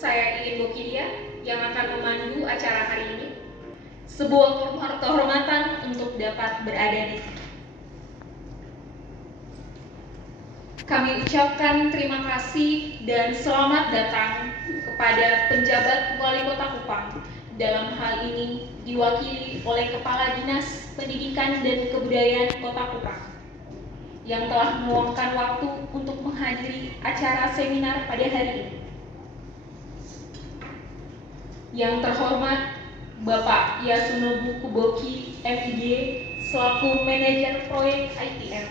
saya Iin Bokilia yang akan memandu acara hari ini. Sebuah kehormatan untuk dapat berada di sini. Kami ucapkan terima kasih dan selamat datang kepada penjabat Wali Kota Kupang. Dalam hal ini diwakili oleh Kepala Dinas Pendidikan dan Kebudayaan Kota Kupang yang telah meluangkan waktu untuk menghadiri acara seminar pada hari ini. Yang terhormat Bapak Yasunobu Kuboki, MIG, selaku Manajer Proyek ITF.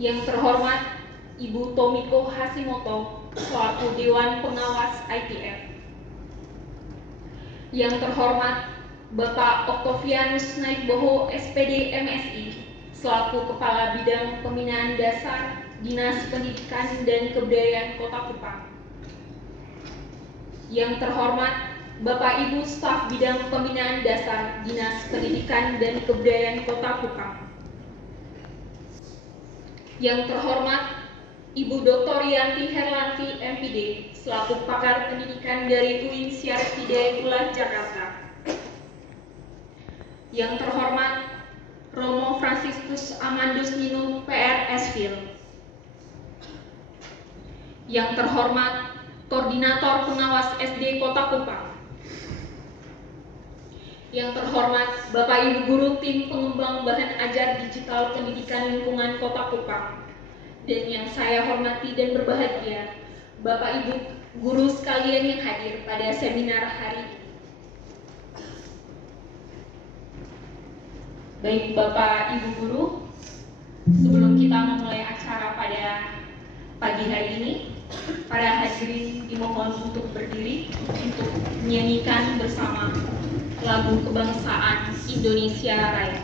Yang terhormat Ibu Tomiko Hashimoto, selaku Dewan Pengawas ITF. Yang terhormat Bapak Oktavianus Naikboho, SPD MSI, selaku Kepala Bidang Pembinaan Dasar Dinas Pendidikan dan Kebudayaan Kota Kupang. Yang terhormat Bapak Ibu Staf Bidang Pembinaan Dasar Dinas Pendidikan dan Kebudayaan Kota Kupang. Yang terhormat Ibu Dr. Yanti Herlanti, MPD, selaku Pakar Pendidikan dari UIN Syarif Hidayatullah, Jakarta. Yang terhormat Romo Franciscus Amandus Nino, PR Esfil. Yang terhormat Koordinator Pengawas SD Kota Kupang. Yang terhormat Bapak Ibu Guru Tim Pengembang Bahan Ajar Digital Pendidikan Lingkungan Kota Kupang. Dan yang saya hormati dan berbahagia, Bapak Ibu Guru sekalian yang hadir pada seminar hari ini. Baik Bapak Ibu Guru, sebelum kita memulai acara pada pagi hari ini, para hadirin dimohon untuk berdiri untuk menyanyikan bersama lagu kebangsaan Indonesia Raya.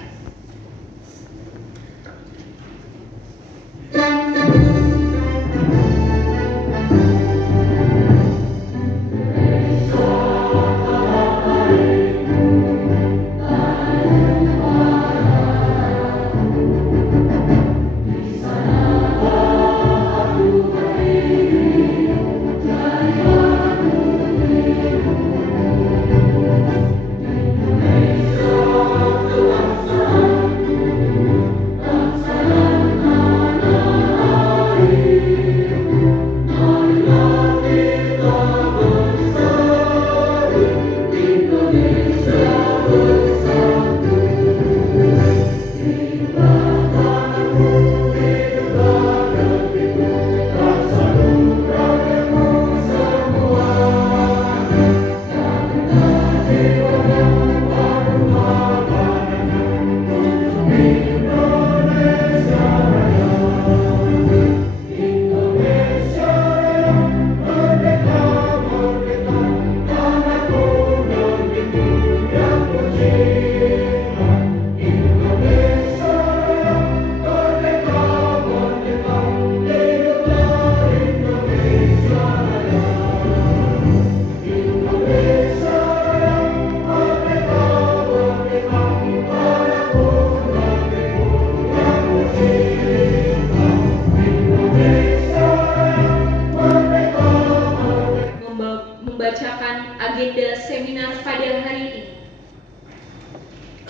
Membacakan agenda seminar pada hari ini.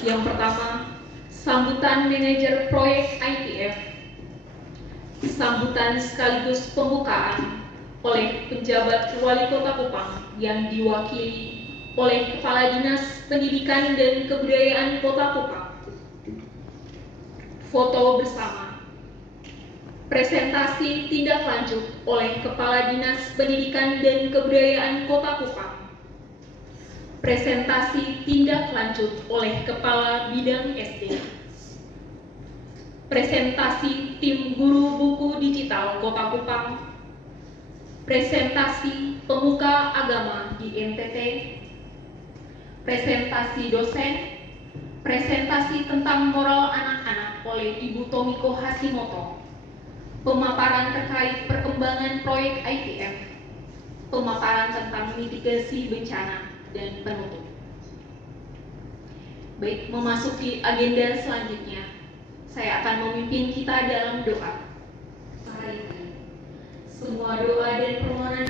Yang pertama, sambutan manajer proyek ITF. Sambutan sekaligus pembukaan oleh penjabat Wali Kota Kupang yang diwakili oleh Kepala Dinas Pendidikan dan Kebudayaan Kota Kupang. Foto bersama. Presentasi tindak lanjut oleh Kepala Dinas Pendidikan dan Kebudayaan Kota Kupang. Presentasi tindak lanjut oleh Kepala Bidang SD. Presentasi tim guru buku digital Kota Kupang. Presentasi pemuka agama di NTT. Presentasi dosen. Presentasi tentang moral anak-anak oleh Ibu Tomiko Hashimoto. Pemaparan terkait perkembangan proyek ITF, pemaparan tentang mitigasi bencana, dan penutup. Baik, memasuki agenda selanjutnya, saya akan memimpin kita dalam doa. Mari semua doa dan permohonan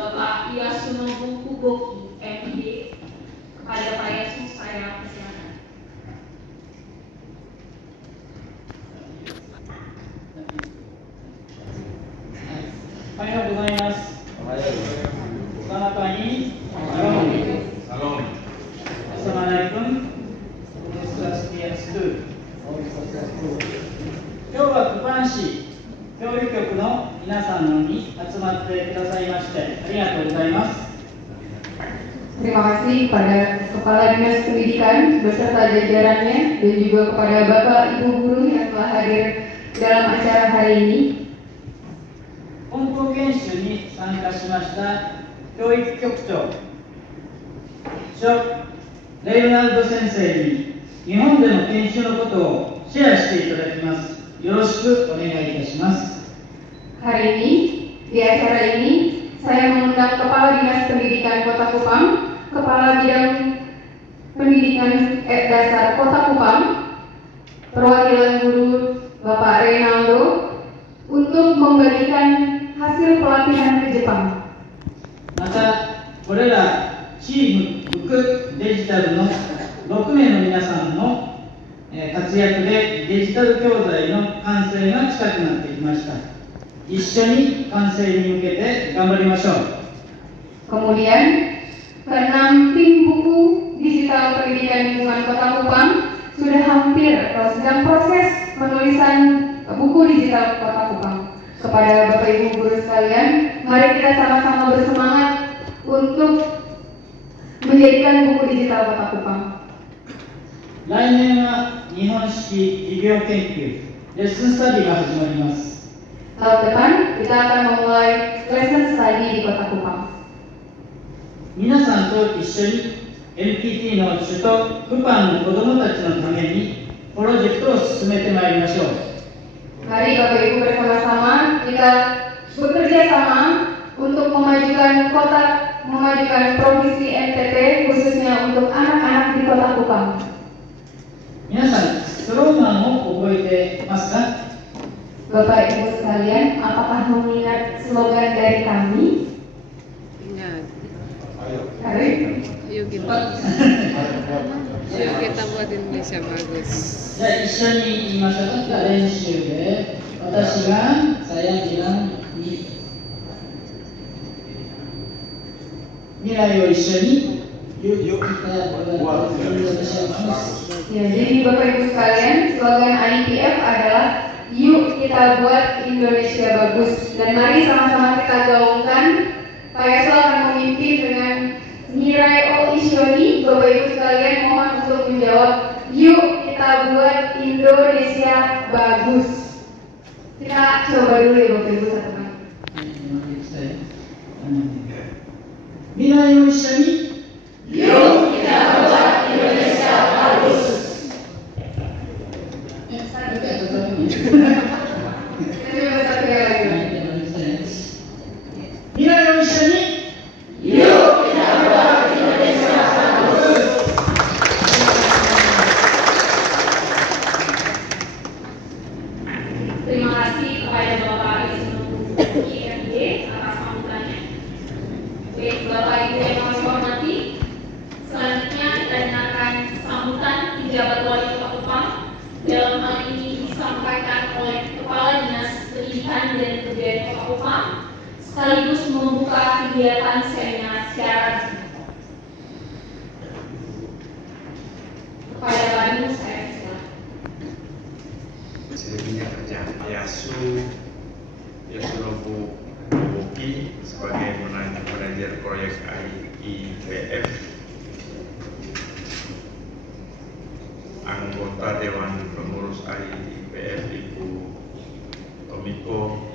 Bapak Yasunobu Kuboki, MD. Kepada Pak Yesus saya persilakan. Ohayou gozaimasu. Selamat pagi. Salam. Assalamualaikum. Swastiastu. 今日は九番市教育局の皆さんに集まってくださいましてありがとうございます。 Terima kasih kepada Kepala Dinas Pendidikan beserta jajarannya dan juga kepada Bapak Ibu guru yang telah hadir dalam acara hari ini. 本校研修に参加しました教育局長レイナルド先生に日本での研修のことをシェアしていただきます。よろしくお願いいたします。 Hari ini, di acara ini, saya mengundang Kepala Dinas Pendidikan Kota Kupang, Kepala Bidang Pendidikan Dasar Kota Kupang, perwakilan guru Bapak Reynaldo, untuk membagikan hasil pelatihan ke Jepang. また、これらチーム副デジタルの6名の皆さんの活躍でデジタル教材の完成が近くなってきました。一緒に完成に向けて頑張りましょう。 Kemudian, keenam tim buku digital pendidikan lingkungan Kota Kupang sudah hampir atau sedang proses penulisan buku digital Kota Kupang. Kepada Bapak Ibu guru sekalian, mari kita sama-sama bersemangat untuk menjadikan buku digital Kota Kupang. 来年は日本式技業研究レッスンスタディが始まります。 Tahun depan kita akan memulai lesson study di Kota Kupang. 皆さんと一緒に NTT の首都クパンの子どもたちのためにプロジェクトを進めてまいりましょう。 Mari Bapak Ibu bersama-sama kita bekerja sama untuk memajukan provinsi NTT khususnya untuk anak-anak di Kota Kupang. 皆さん、スローガンを覚えてますか？ Bapak Ibu sekalian, apakah mengingat slogan dari kami? Ingat. Hari? Yuk kita buat Indonesia bagus. じゃあ一緒に言いましょうか。練習で私がsaya bilang未来を一緒に yuk kita buat Indonesia bagus. Ya, jadi Bapak Ibu sekalian, slogan IPF adalah Yuk kita buat Indonesia bagus. Dan mari sama-sama kita gaungkan. Pak Yaso akan memimpin dengan Mirai O Ishoni. Bapak Ibu sekalian mohon untuk menjawab Yuk kita buat Indonesia bagus. Kita coba dulu ya Bapak Ibu satu kali. 未来を一緒に Yuk kita buat Indonesia bagus. Kita coba satu kali lagi. 未来を一緒に Yuk kita buat Indonesia bagus. Terima kasih kepada Bapak Yasunobu IMD atas sambutannya. Baik, Bapak Ibu yang kami hormati, selanjutnya kita dengarkan sambutan penjabat wali kota Kupang. Dalam hal ini disampaikan oleh Kepala Dinas Pendidikan dan Kebudayaan Kota Kupang, sekaligus membuka kegiatan seminar secara resmi. Kepada Pak Ibu, saya silakan. Saya punya kerja Yasunobu Kuboki sebagai manajer proyek IPF, anggota Dewan Pengurus IPF Ibu Tomiko,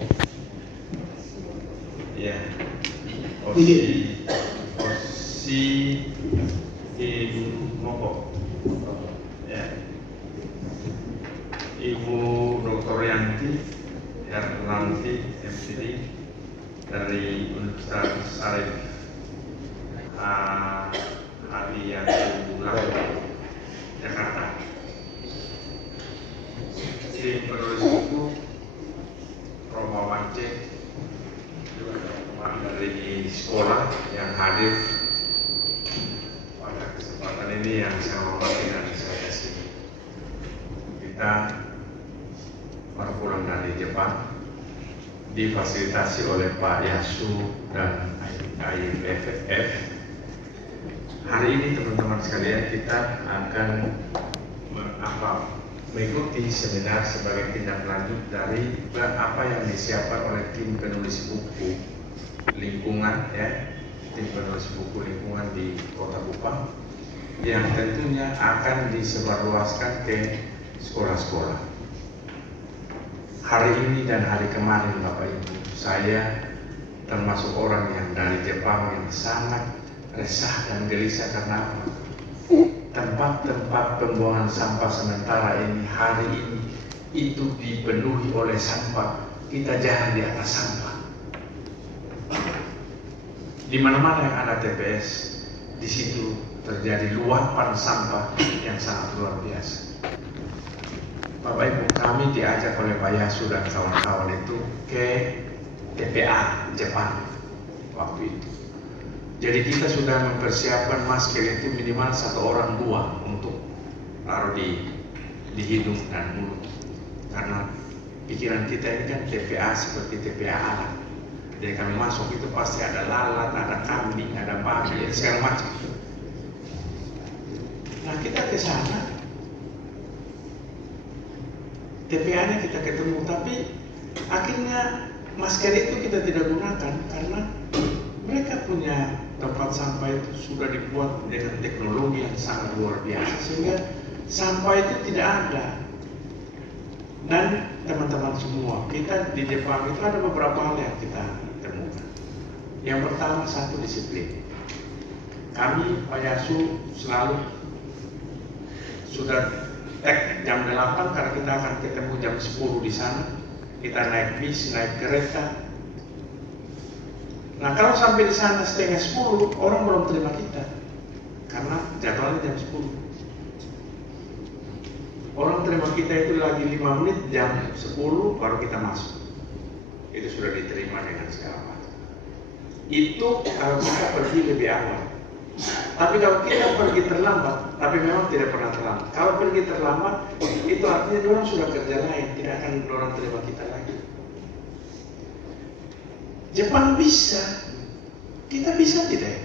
ya, Osi Moko, ya, Ibu Dr. Yanti Hernanti MPD dari Universitas Syarif Hadiatullah Jakarta. Si penulis buku Romawan C juga dari sekolah semua yang hadir pada kesempatan ini yang saya hormati dan saya kasih. Kita baru pulang dari Jepang, difasilitasi oleh Pak Yasu dan IFF. Hari ini teman-teman sekalian kita akan mengikuti seminar sebagai tindak lanjut dari apa yang disiapkan oleh tim penulis buku lingkungan, tim penulis buku lingkungan di Kota Kupang, yang tentunya akan disebarluaskan ke sekolah-sekolah. Hari ini dan hari kemarin Bapak Ibu, saya termasuk orang yang dari Jepang yang sangat resah dan gelisah karena apa? Tempat-tempat pembuangan sampah sementara ini hari ini itu dipenuhi oleh sampah. Kita jalan di atas sampah. Di mana-mana yang ada TPS, di situ terjadi luapan sampah yang sangat luar biasa. Bapak Ibu, kami diajak oleh Pak Yasu dan kawan-kawan itu ke TPA Jepang waktu itu. Jadi kita sudah mempersiapkan masker itu minimal 1 orang 2 untuk taruh di hidung dan mulut. Karena pikiran kita ini kan TPA seperti TPA alam. Jadi kami masuk itu pasti ada lalat, ada kambing, ada babi, segala macam. Nah kita ke sana, TPA-nya kita ketemu, tapi akhirnya masker itu kita tidak gunakan karena mereka punya tempat sampah itu sudah dibuat dengan teknologi yang sangat luar biasa sehingga sampah itu tidak ada. Dan teman-teman semua, kita di Jepang itu ada beberapa hal yang kita temukan. Yang pertama, satu disiplin. Kami Pak Yasu selalu sudah tag jam 8 karena kita akan ketemu jam 10 di sana. Kita naik bis, naik kereta. Nah kalau sampai di sana setengah 10, orang belum terima kita karena jadwalnya jam 10. Orang terima kita itu lagi 5 menit, jam 10 baru kita masuk. Itu sudah diterima dengan segala macam. Itu kalau kita pergi lebih awal. Tapi kalau kita pergi terlambat, tapi memang tidak pernah terlambat. Kalau pergi terlambat, itu artinya orang sudah kerja lain, tidak akan orang terima kita lagi. Jepang bisa, kita bisa tidak?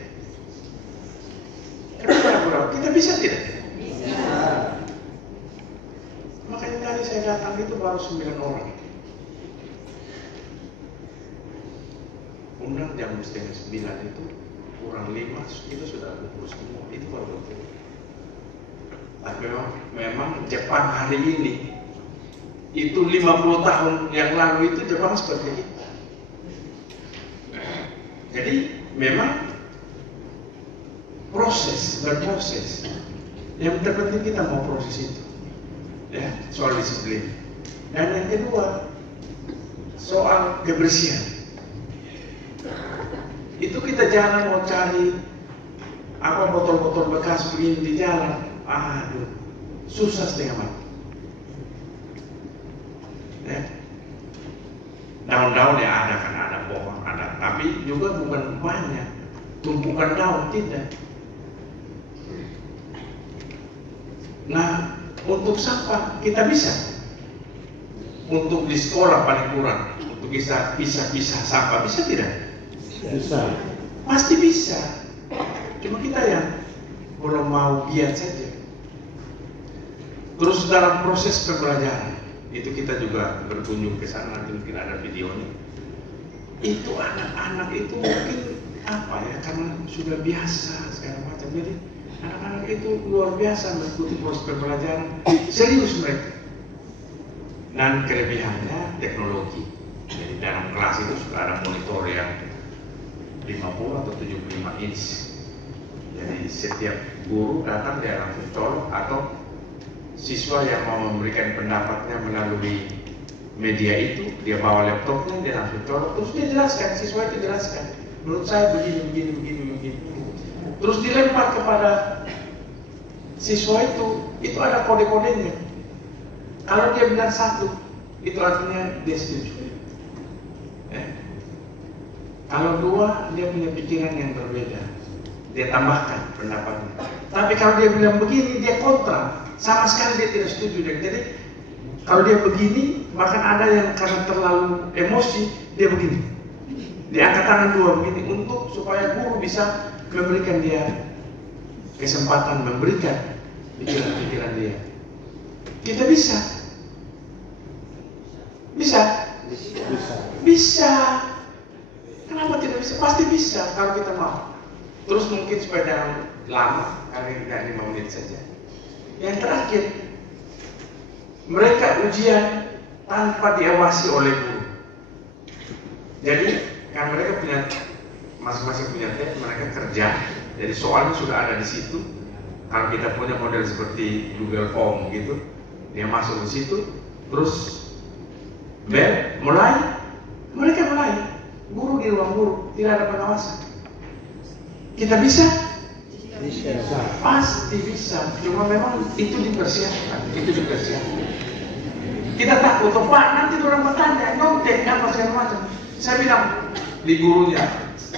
Kenapa? Kita bisa tidak? Bisa. Makanya tadi saya datang itu baru 9 orang. Undang jam setengah 9 itu kurang 5 itu sudah kumpul semua. Itu baru betul. Tapi memang Jepang hari ini itu 50 tahun yang lalu itu Jepang seperti kita. Jadi memang berproses. Yang terpenting kita mau proses itu, ya, soal disiplin. Dan yang kedua soal kebersihan. Itu kita jalan mau cari apa botol-botol bekas begini di jalan, aduh, susah setengah mati. Ya. Daun-daun ya ada, kan ada pohon, ada, tapi juga bukan banyak tumpukan daun, tidak. Nah, untuk sampah kita bisa. Untuk di sekolah paling kurang, untuk bisa pisah sampah, bisa tidak? Bisa. Pasti bisa. Cuma kita yang belum mau giat saja. Terus dalam proses pembelajaran, itu kita juga berkunjung ke sana, nanti mungkin ada videonya. Itu anak-anak itu mungkin apa ya, karena sudah biasa segala macam. Jadi anak-anak itu luar biasa mengikuti proses pembelajaran, serius mereka. Dan kelebihannya teknologi. Jadi dalam kelas itu sudah ada monitor yang 50 atau 75 inch. Jadi setiap guru datang dia langsung colok, atau siswa yang mau memberikan pendapatnya melalui media itu, dia bawa laptopnya, dia langsung colok, terus dia jelaskan, siswa itu jelaskan, menurut saya begini. Terus dilempar kepada siswa itu ada kode-kodenya. Kalau dia benar satu, itu artinya dia setuju. Kalau dua, dia punya pikiran yang berbeda. Dia tambahkan pendapatnya. Tapi kalau dia bilang begini, dia kontra. Sama sekali dia tidak setuju. Jadi kalau dia begini, bahkan ada yang karena terlalu emosi, dia begini. Dia angkat tangan dua begini untuk supaya guru bisa memberikan dia kesempatan memberikan pikiran-pikiran dia. Kita bisa. Bisa. Bisa. Kenapa tidak bisa? Pasti bisa kalau kita mau. Terus mungkin supaya jangan lama, kali ini 5 menit saja. Yang terakhir, mereka ujian tanpa diawasi oleh guru. Jadi kan mereka punya masing-masing punya tes, mereka kerja. Jadi soalnya sudah ada di situ. Kalau kita punya model seperti Google Form gitu, dia masuk di situ, terus mereka mulai. Guru di ruang guru, tidak ada pengawasan. Kita bisa? Bisa. Pasti bisa. Cuma memang itu dipersiapkan. Kita takut, Pak, nanti orang bertanya, nyontek apa segala macam. Saya bilang di gurunya,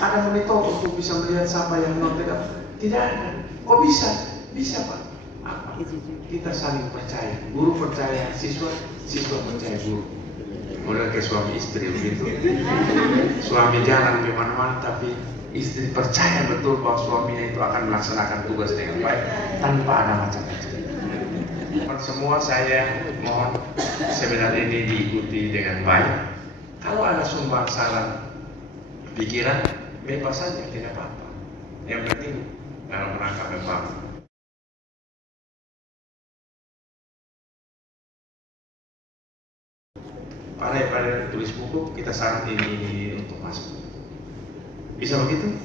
ada monitor untuk bisa melihat siapa yang nyontek apa. Tidak ada. Kok bisa? Bisa, Pak. Apa? Kita saling percaya. Guru percaya siswa, siswa percaya guru. Model kayak suami istri begitu. Suami jalan di mana-mana, tapi istri percaya betul bahwa suaminya itu akan melaksanakan tugas dengan baik tanpa ada macam-macam. Semua saya mohon seminar ini diikuti dengan baik. Kalau ada sumbang salah pikiran, bebas saja, tidak apa-apa. Yang penting dalam rangka membangun. Pada tulis buku kita saran ini untuk masuk. Bisa begitu?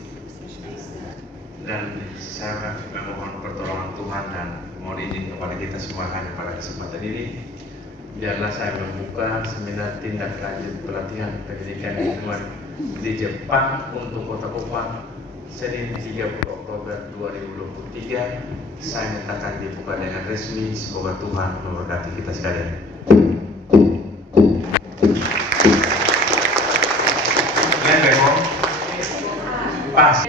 Dan saya memohon pertolongan Tuhan dan mohon izin kepada kita semua hanya pada kesempatan ini. Biarlah saya membuka seminar tindak lanjut pelatihan pendidikan lingkungan di Jepang untuk Kota Kupang Senin 30 Oktober 2023. Saya nyatakan dibuka dengan resmi. Semoga Tuhan memberkati kita sekalian. Pas.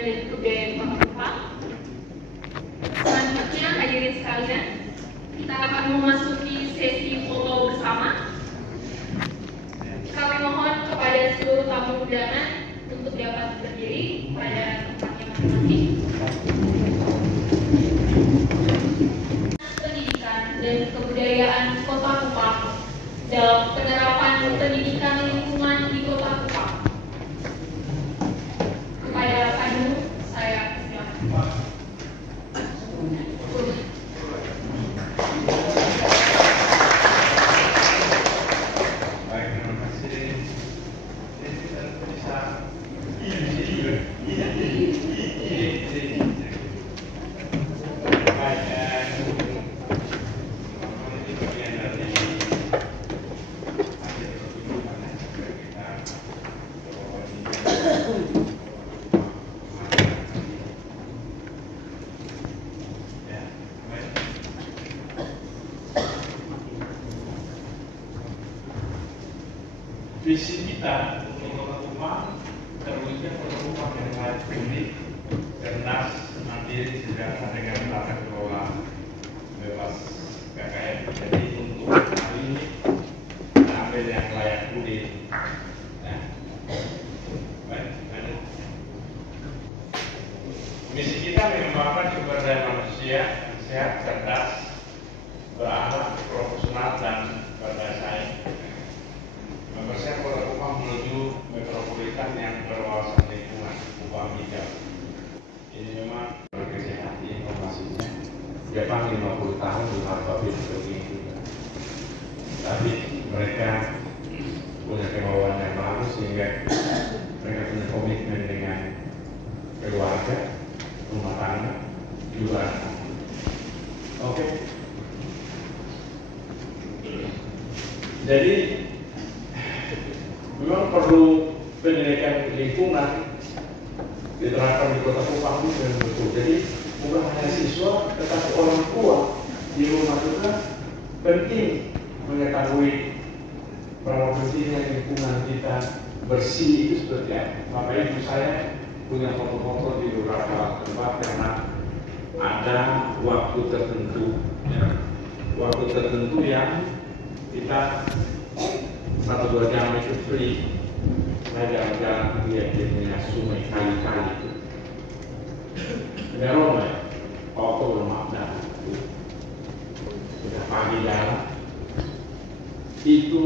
Selanjutnya hadirin sekalian, kita akan memasuki sesi foto bersama. Kami mohon kepada seluruh tamu undangan untuk dapat berdiri pada tempatnya masing-masing. Pendidikan dan kebudayaan Kota Kupang dalam penerapan pendidikan lingkungan di Kota Kupang. Kepada Pak Nur, saya silakan. Baik, terima kasih. Kita bisa visi kita untuk Kota Kupang terwujudnya Kota Kupang yang layak unik, cerdas, mandiri, sederhana dengan tata kelola bebas KKN. Jadi untuk hari ini ambil yang layak unik. Nah, baik. Misi kita mengembangkan sumber daya manusia yang sehat, cerdas, berakhlak, profesional dan berdaya saing. Mempersiapkan Kota Kupang menuju metropolitan yang berwawasan lingkungan, Kupang hijau. Ini memang berkesehatan informasinya. Jepang 50 tahun di Alphabet begitu. Tapi mereka punya kemauan yang bagus sehingga mereka punya komitmen dengan keluarga, rumah tangga, juga. Oke. Jadi memang perlu pendidikan lingkungan diterapkan di Kota Kupang itu yang betul. Jadi bukan hanya siswa, tetapi orang tua di rumah juga penting mengetahui bahwa pentingnya lingkungan kita bersih itu seperti apa. Bapak Ibu saya punya foto-foto di beberapa tempat karena ada waktu tertentu, ya, waktu tertentu yang kita 1-2 jam itu free. Saya jalan-jalan lihat dia punya sungai kali-kali itu. Ada Roma, waktu belum ada. Sudah pagi jalan, itu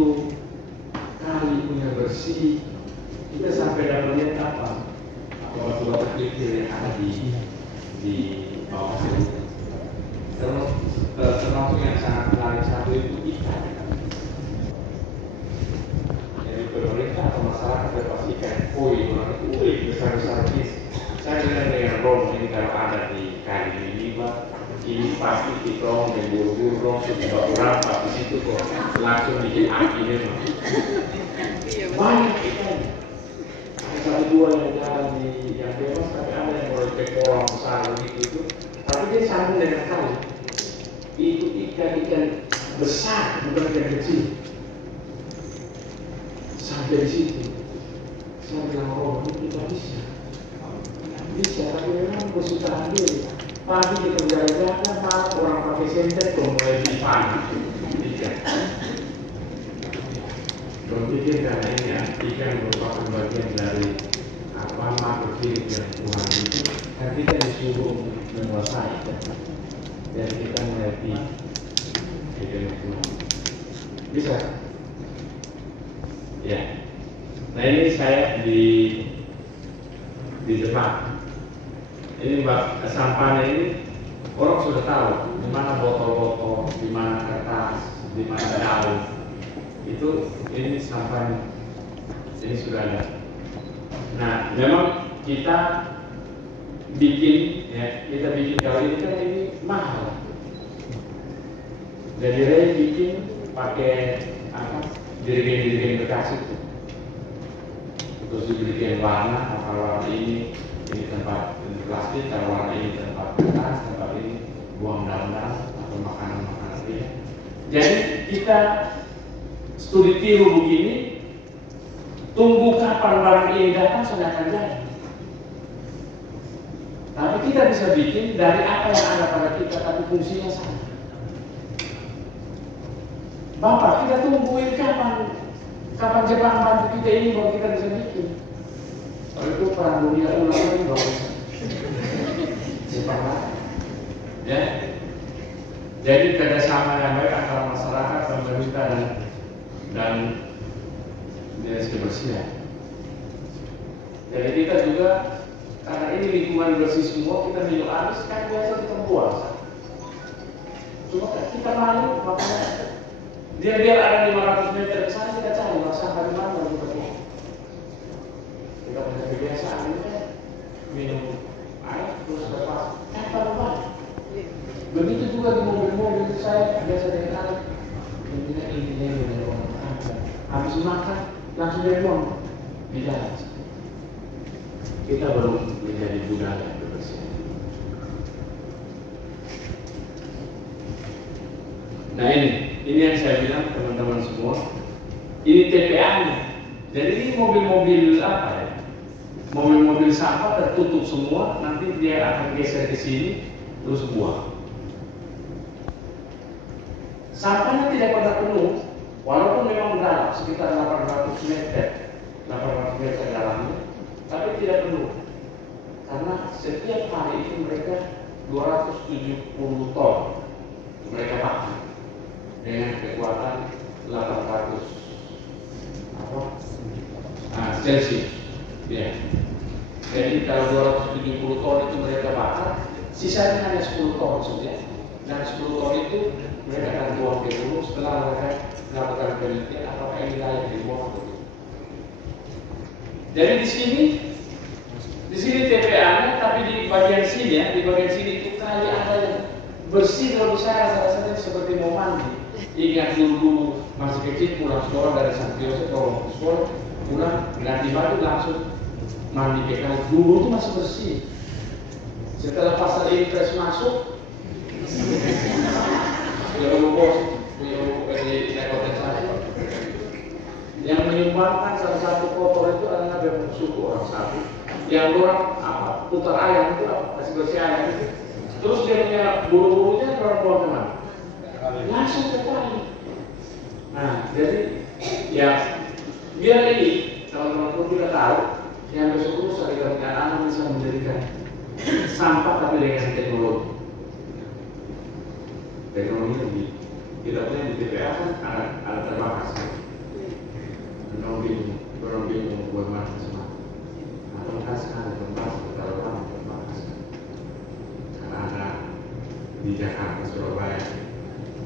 kali punya bersih. Kita sampai dapat lihat apa? Batu-batu kecil yang ada di bawah itu. Termasuk yang sangat menarik satu itu ikan. Jadi pemerintah atau masyarakat pastikan koi besar-besar ini. Saya bilang dengan Rom ini kalau ada di kali ini pasti kita dan buru-buru sudah berapa di situ kok langsung bikin api memang. Banyak ikan. Ada 2 yang jalan di yang bebas, tapi ada yang mulai ke kolam besar begitu. Tapi dia sambung dengan kali. Itu ikan-ikan besar, bukan ikan kecil. Sampai di situ, saya bilang, oh ini kita bisa, tapi memang kesusahan diri. Pagi kita berjalan-jalan, malam orang pakai senter, mulai dipanas. Kalau pikir karena ini ikan merupakan bagian dari makhluk hidup yang Tuhan itu, kan kita disuruh menguasai dan kita mengerti hidup Tuhan. Bisa? Ya. Nah ini saya di depan. Ini sampahnya ini orang sudah tahu di mana botol-botol, di mana kertas, di mana daun. Itu ini sampah ini sudah ada. Nah, memang kita bikin kalau ini kan ini mahal. Jadi Ray bikin pakai apa? Dirigen bekas itu. Terus diberikan warna, warna ini tempat plastik, warna ini tempat kertas, tempat ini buang daun-daun atau makanan-makanan dia. Jadi kita studi tiru begini, tunggu kapan barang ini datang sudah akan jadi. Tapi kita bisa bikin dari apa yang ada pada kita, tapi fungsinya sama. Bapak, kita tungguin kapan Jepang bantu kita ini baru kita bisa bikin. Kalau itu perang dunia ulang ini baru bisa. Jepang lah. Ya. Jadi kerjasama yang baik antara masyarakat, pemerintah dan dinas kebersihan. Jadi kita juga karena ini lingkungan bersih semua, kita minum habis kan biasa kita buang. Cuma kita malu, makanya dia biar ada 500 meter ke sana kita cari sampah di mana kita buang. Kita punya kebiasaan ini minum air terus lepas apa. Begitu juga di mobil-mobil saya biasa dengan air. Intinya habis makan langsung dia buang di jalan. Kita belum menjadi budaya kebersihan. Nah ini yang saya bilang teman-teman semua. Ini TPA-nya. Jadi ini mobil-mobil apa ya? Mobil-mobil sampah tertutup semua. Nanti dia akan geser ke sini terus buang. Sampahnya tidak pernah penuh, walaupun memang dalam sekitar 800 meter dalamnya, tapi tidak penuh. Karena setiap hari itu mereka 270 ton mereka pakai dengan kekuatan 800 Celsius. Ya. Jadi kalau 270 ton itu mereka bakar, sisanya hanya 10 ton saja. Dan 10 ton itu mereka akan buang ke dulu setelah mereka melakukan penelitian apakah ini layak dibuang atau tidak. Jadi di sini TPA-nya, tapi di bagian sini ya, di bagian sini itu kali ada yang bersih kalau saya rasanya seperti mau mandi. Ingat dulu masih kecil pulang sekolah dari Santo Yosef kalau sekolah pulang ganti baju langsung mandi ke kali. Dulu itu masih bersih. Setelah pasal impres masuk, yang menyumbang menyumbangkan salah satu kotor itu adalah dari suku orang satu. Yang orang putar ayam itu kasih bersih ayam itu. Terus dia punya buru-burunya orang buang kemana? Langsung ke kali. Nah, jadi ya biar ini teman-teman pun juga tahu yang besok lusa kita punya anak bisa menjadikan sampah tapi dengan teknologi. Teknologi lebih kita punya di TPA kan ada terbatas. Orang bingung buat mana semua. Nah, tempat sekali tempat kalau orang terbatas. Karena ada di Jakarta, Surabaya,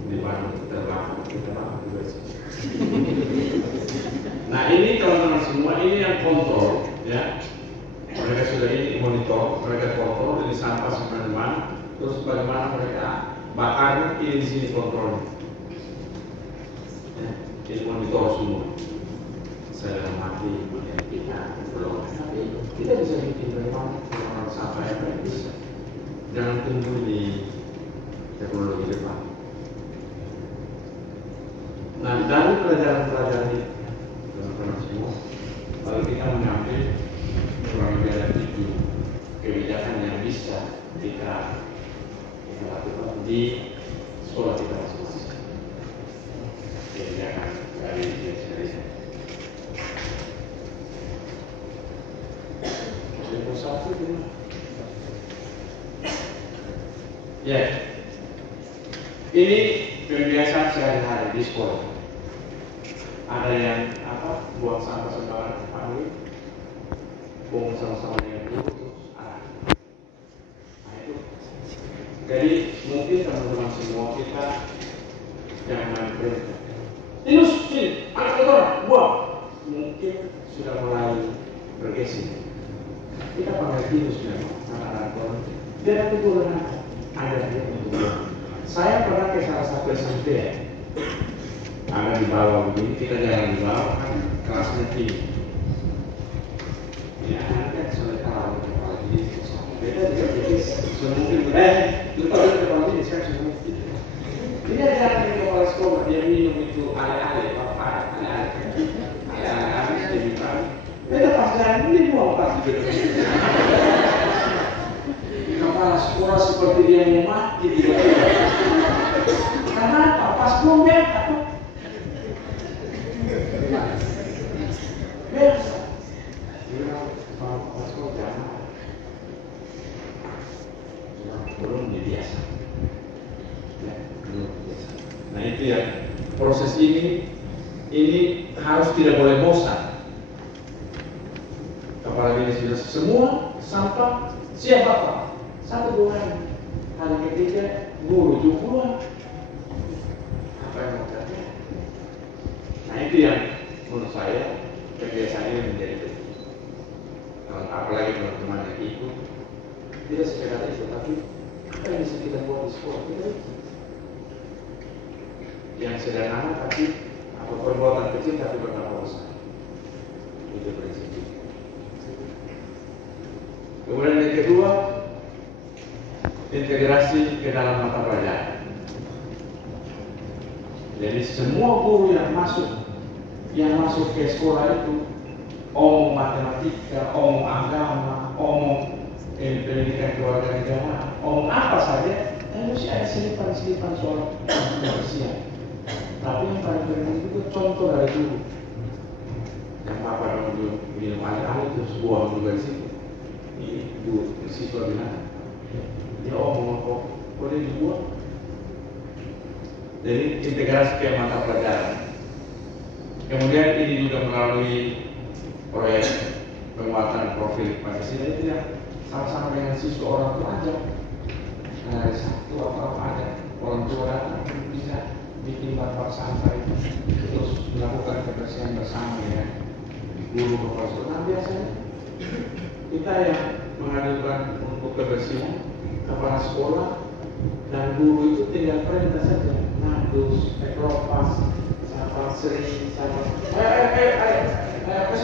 di Bandung terbatas kita juga sih. Nah ini teman-teman semua ini yang kontrol ya. Mereka sudah ini monitor, mereka kontrol ini sampah sampai mana, terus bagaimana mereka bakarnya ini di sini kontrolnya. Ya, ini monitor semua. Saya mati ya, kita belum, tapi kita bisa bikin bagaimana orang sampah yang bisa. Jangan tunggu di teknologi depan. Nah dari pelajaran-pelajaran ini teman-teman semua, lalu kita mengambil kurang lebih ada 7 kebijakan yang bisa kita lakukan di sekolah kita masing-masing. Kebijakan dari desa-desa. Yang satu itu, ya, ini kebiasaan sehari-hari di sekolah. Ada yang buang sampah sembarangan, panggil, buang sama-sama dengan guru, terus nah itu. Jadi mungkin teman-teman semua kita jangan main perintah. Tinus, sini, anak kotor, buang. Mungkin sudah mulai bergeser. Kita panggil tinus memang, anak-anak kotor. Dia ada teguran ada dia untuk. Saya pernah ke salah satu SMP ya. Ada di bawah begini, kita jalan di bawah kan kelasnya tinggi. Ya, kan sudah tahu kepala ini. Kita juga pikir semungkin lupa dari kepala ini saya semua. Ini ada jalan di kepala sekolah dia minum itu ale-ale, ale-ale jadi tahu. Kita pas jalan ini mau pas gitu. Kepala sekolah seperti dia mau mati di bawah. Karena pas ngomel takut. Biasa. Pas kau jangan. Belum biasa. Ya, belum biasa. Nah itu ya proses ini harus tidak boleh bosan. Apalagi sudah semua sampah siapa pak? Satu bulan. Hari ketiga guru juga. Apa yang mau terjadi? Nah itu yang menurut saya kebiasaan ini menjadi penting. Apalagi teman-teman yang ikut tidak sekedar itu, tapi apa yang bisa kita buat di sekolah kita itu yang sederhana tapi apa perbuatan kecil tapi berdampak besar. Itu prinsipnya. Kemudian yang kedua, integrasi ke dalam mata pelajaran. Jadi semua guru yang masuk ke sekolah itu omong matematika, omong agama, omong pendidikan keluarga negara, omong apa saja, harus ada selipan-selipan soal kebersihan. Tapi yang paling penting itu contoh dari dulu. Yang apa dulu minum air terus buang juga di situ. Ini dulu siswa bilang, dia omong apa, boleh dibuang. Jadi integrasi ke mata pelajaran. Kemudian ini juga melalui proyek penguatan profil Pancasila itu yang sama-sama dengan siswa orang tua aja. Nah, dari satu apa ada orang tua datang bisa bikin bak sampah itu terus melakukan kebersihan bersama ya guru kepala sekolah. Nah, biasanya kita yang mengajukan untuk kebersihan kepala sekolah dan guru itu tinggal perintah saja. Nah, terus ekropas sampah sering sampah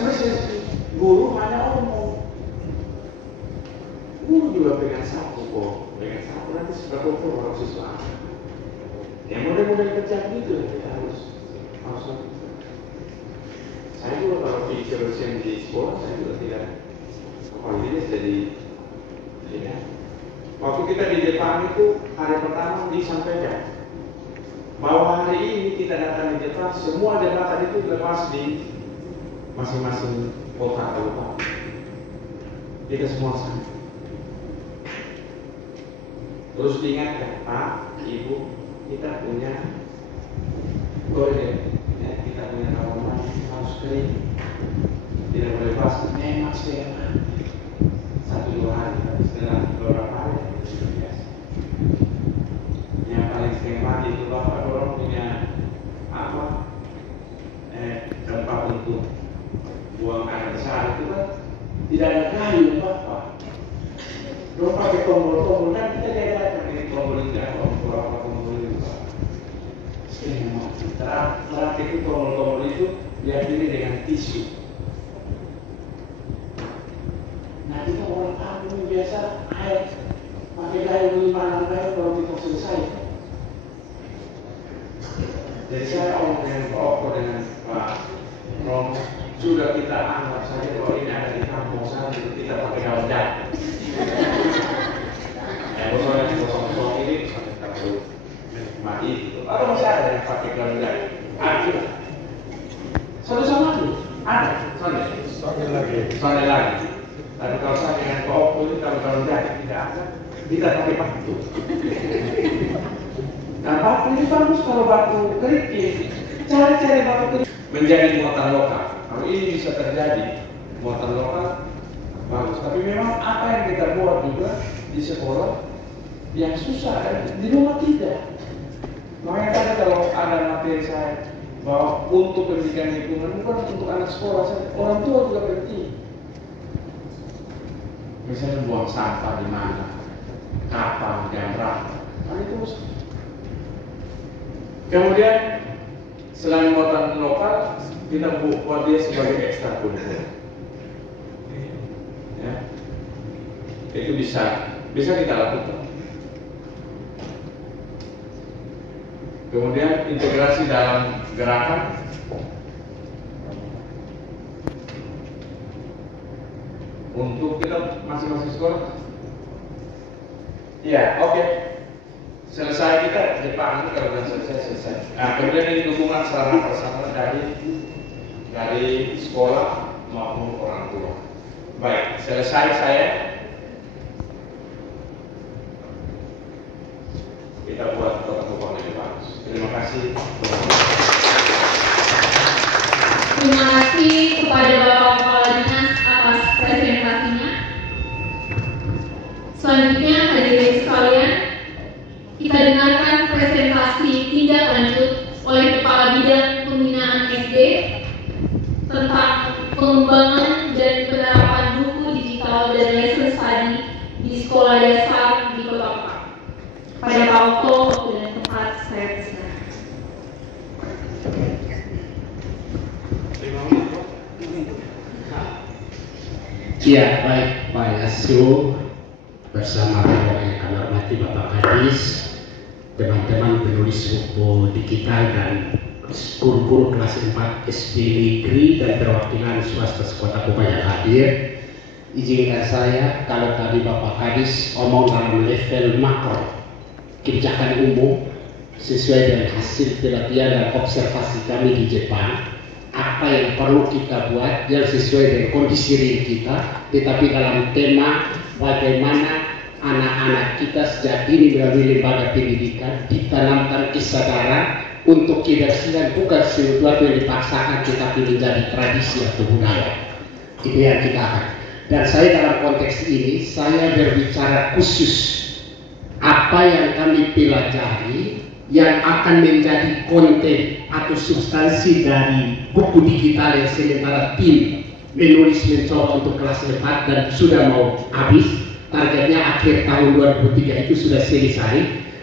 bersih. Guru hanya omong. Guru juga pegang sapu kok, pegang sapu nanti seberapa orang siswa. Yang model-model kerja gitu ya harus. Saya juga kalau pikir di sekolah saya juga tidak, oh ini jadi ya. Waktu kita di Jepang itu hari pertama disampaikan bahwa hari ini kita datang di Jepang, semua jembatan itu lepas di masing-masing kota kabupaten. Kita semua sama. Terus diingatkan, Pak, Ibu, kita punya toilet, ya, kita punya kamar mandi harus kering, tidak boleh basah. Memang setengah 1-2 hari, tapi setelah beberapa hari sudah biasa. Yang paling sering mati itu Bapak dorong punya apa? Tempat untuk buang air besar itu kan tidak ada kayu Bapak. Dorong pakai tombol-tombol kan kita tidak pakai tombol itu atau beberapa tombol itu Pak. Setengah mati. Terakhir itu tombol-tombol itu diakhiri dengan tisu. Nah kita orang kampung biasa air pakai kayu 5-6 kayu kalau kita selesai. Jadi saya omong dengan Pak Oko dengan Pak Romo sudah kita anggap saja bahwa ini ada di kampung sana kita pakai daun jati. Soalnya kosong-kosong ini sampai terlalu menikmati itu. Atau masih ada yang pakai daun jati? Ada. Satu sama itu ada. Soalnya lagi. Tapi kalau saya dengan Pak Oko ini kalau daun jati tidak ada, kita pakai batu. Nah batu ini bagus kalau batu kerikil. Cari-cari batu kerikil menjadi muatan lokal. Kalau ini bisa terjadi muatan lokal bagus. Tapi memang apa yang kita buat juga di sekolah yang susah di rumah tidak. Makanya tadi kalau ada materi saya bahwa untuk pendidikan lingkungan bukan untuk anak sekolah saja, orang tua juga penting. Misalnya buang sampah di mana, kapan, jam berapa, kan itu mesti. Kemudian selain muatan lokal, kita buat dia sebagai ekstrakurikuler. Ya, itu bisa kita lakukan. Kemudian integrasi dalam gerakan. Untuk kita masing-masing sekolah. Ya, oke. Selesai kita Jepang kalau sudah selesai. Nah, kemudian ini dukungan secara bersama dari sekolah maupun orang tua. Baik, selesai saya. Kita buat kota-kota lebih bagus. Terima kasih. Terima kasih kepada Bapak Kepala Dinas atas presentasinya. Selanjutnya hadirin sekalian, kita dengarkan presentasi tindak lanjut oleh Kepala Bidang Pembinaan SD tentang pengembangan dan penerapan buku digital dan lesson study di sekolah dasar di Kota Kupang. Pada Pak Okto, waktu dan tempat saya persilakan. Ya, baik Pak Yasyo bersama yang kami hormati Bapak Kadis, teman-teman penulis buku digital dan guru-guru kelas 4 SD Negeri dan perwakilan swasta Kota Kupang yang hadir. Izinkan saya, kalau tadi Bapak Kadis omong dalam level makro kebijakan umum sesuai dengan hasil pelatihan dan observasi kami di Jepang, apa yang perlu kita buat yang sesuai dengan kondisi real kita, tetapi dalam tema bagaimana anak-anak kita sejak dini melalui lembaga pendidikan ditanamkan kesadaran untuk kebersihan bukan sesuatu yang dipaksakan tetapi menjadi tradisi atau budaya. Itu yang kita akan. Dan saya dalam konteks ini saya berbicara khusus apa yang kami pelajari yang akan menjadi konten atau substansi dari buku digital yang sementara tim menulis mencoba untuk kelas 4 dan sudah mau habis, targetnya akhir tahun 2003 itu sudah selesai,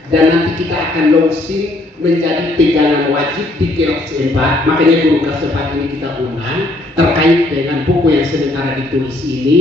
dan nanti kita akan launching menjadi pegangan wajib di kelas 4. Makanya guru kelas 4 ini kita undang terkait dengan buku yang sementara ditulis ini,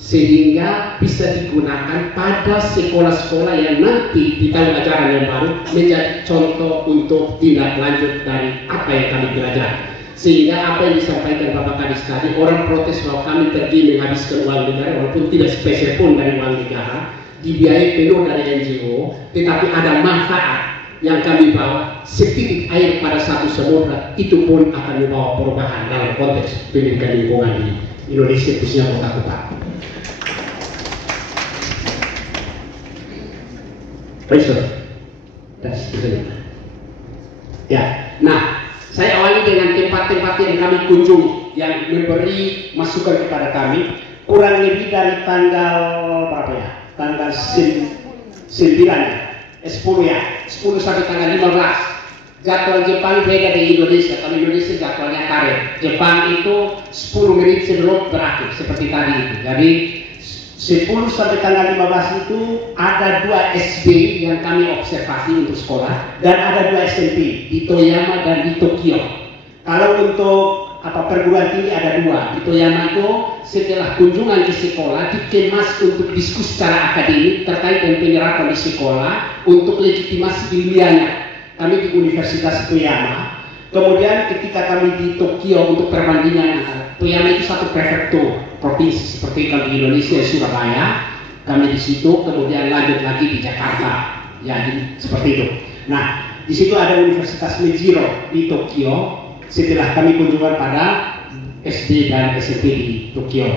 sehingga bisa digunakan pada sekolah-sekolah yang nanti di tahun ajaran yang baru menjadi contoh untuk tindak lanjut dari apa yang kami pelajari. Sehingga apa yang disampaikan Bapak Kadis tadi, orang protes bahwa kami pergi menghabiskan uang negara, walaupun tidak spesial pun dari uang negara, dibiayai penuh dari NGO, tetapi ada manfaat yang kami bawa. Setitik air pada satu samudra itu pun akan membawa perubahan dalam konteks pendidikan lingkungan di Indonesia, khususnya kota-kota. Ya, nah, saya awali dengan tempat-tempat yang kami kunjungi yang memberi masukan kepada kami kurang lebih dari tanggal berapa ya? Tanggal 9 ya, 10 ya, 10 sampai tanggal 15. Jadwal Jepang beda dari Indonesia. Kalau Indonesia jadwalnya karet, Jepang itu 10 menit sebelum berakhir seperti tadi itu. Jadi 10 sampai tanggal 15 itu ada 2 SD yang kami observasi untuk sekolah dan ada 2 SMP di Toyama dan di Tokyo. Kalau untuk perguruan tinggi ada 2. Di Toyama itu setelah kunjungan ke sekolah dikemas untuk diskusi secara akademik terkait dengan penerapan di sekolah untuk legitimasi ilmiahnya. Kami di Universitas Toyama. Kemudian ketika kami di Tokyo untuk perbandingan antara Toyama itu satu prefektur provinsi seperti kalau di Indonesia Surabaya, kami di situ, kemudian lanjut lagi di Jakarta, ya seperti itu. Nah, di situ ada Universitas Meijiro di Tokyo. Setelah kami kunjungan pada SD dan SMP di Tokyo.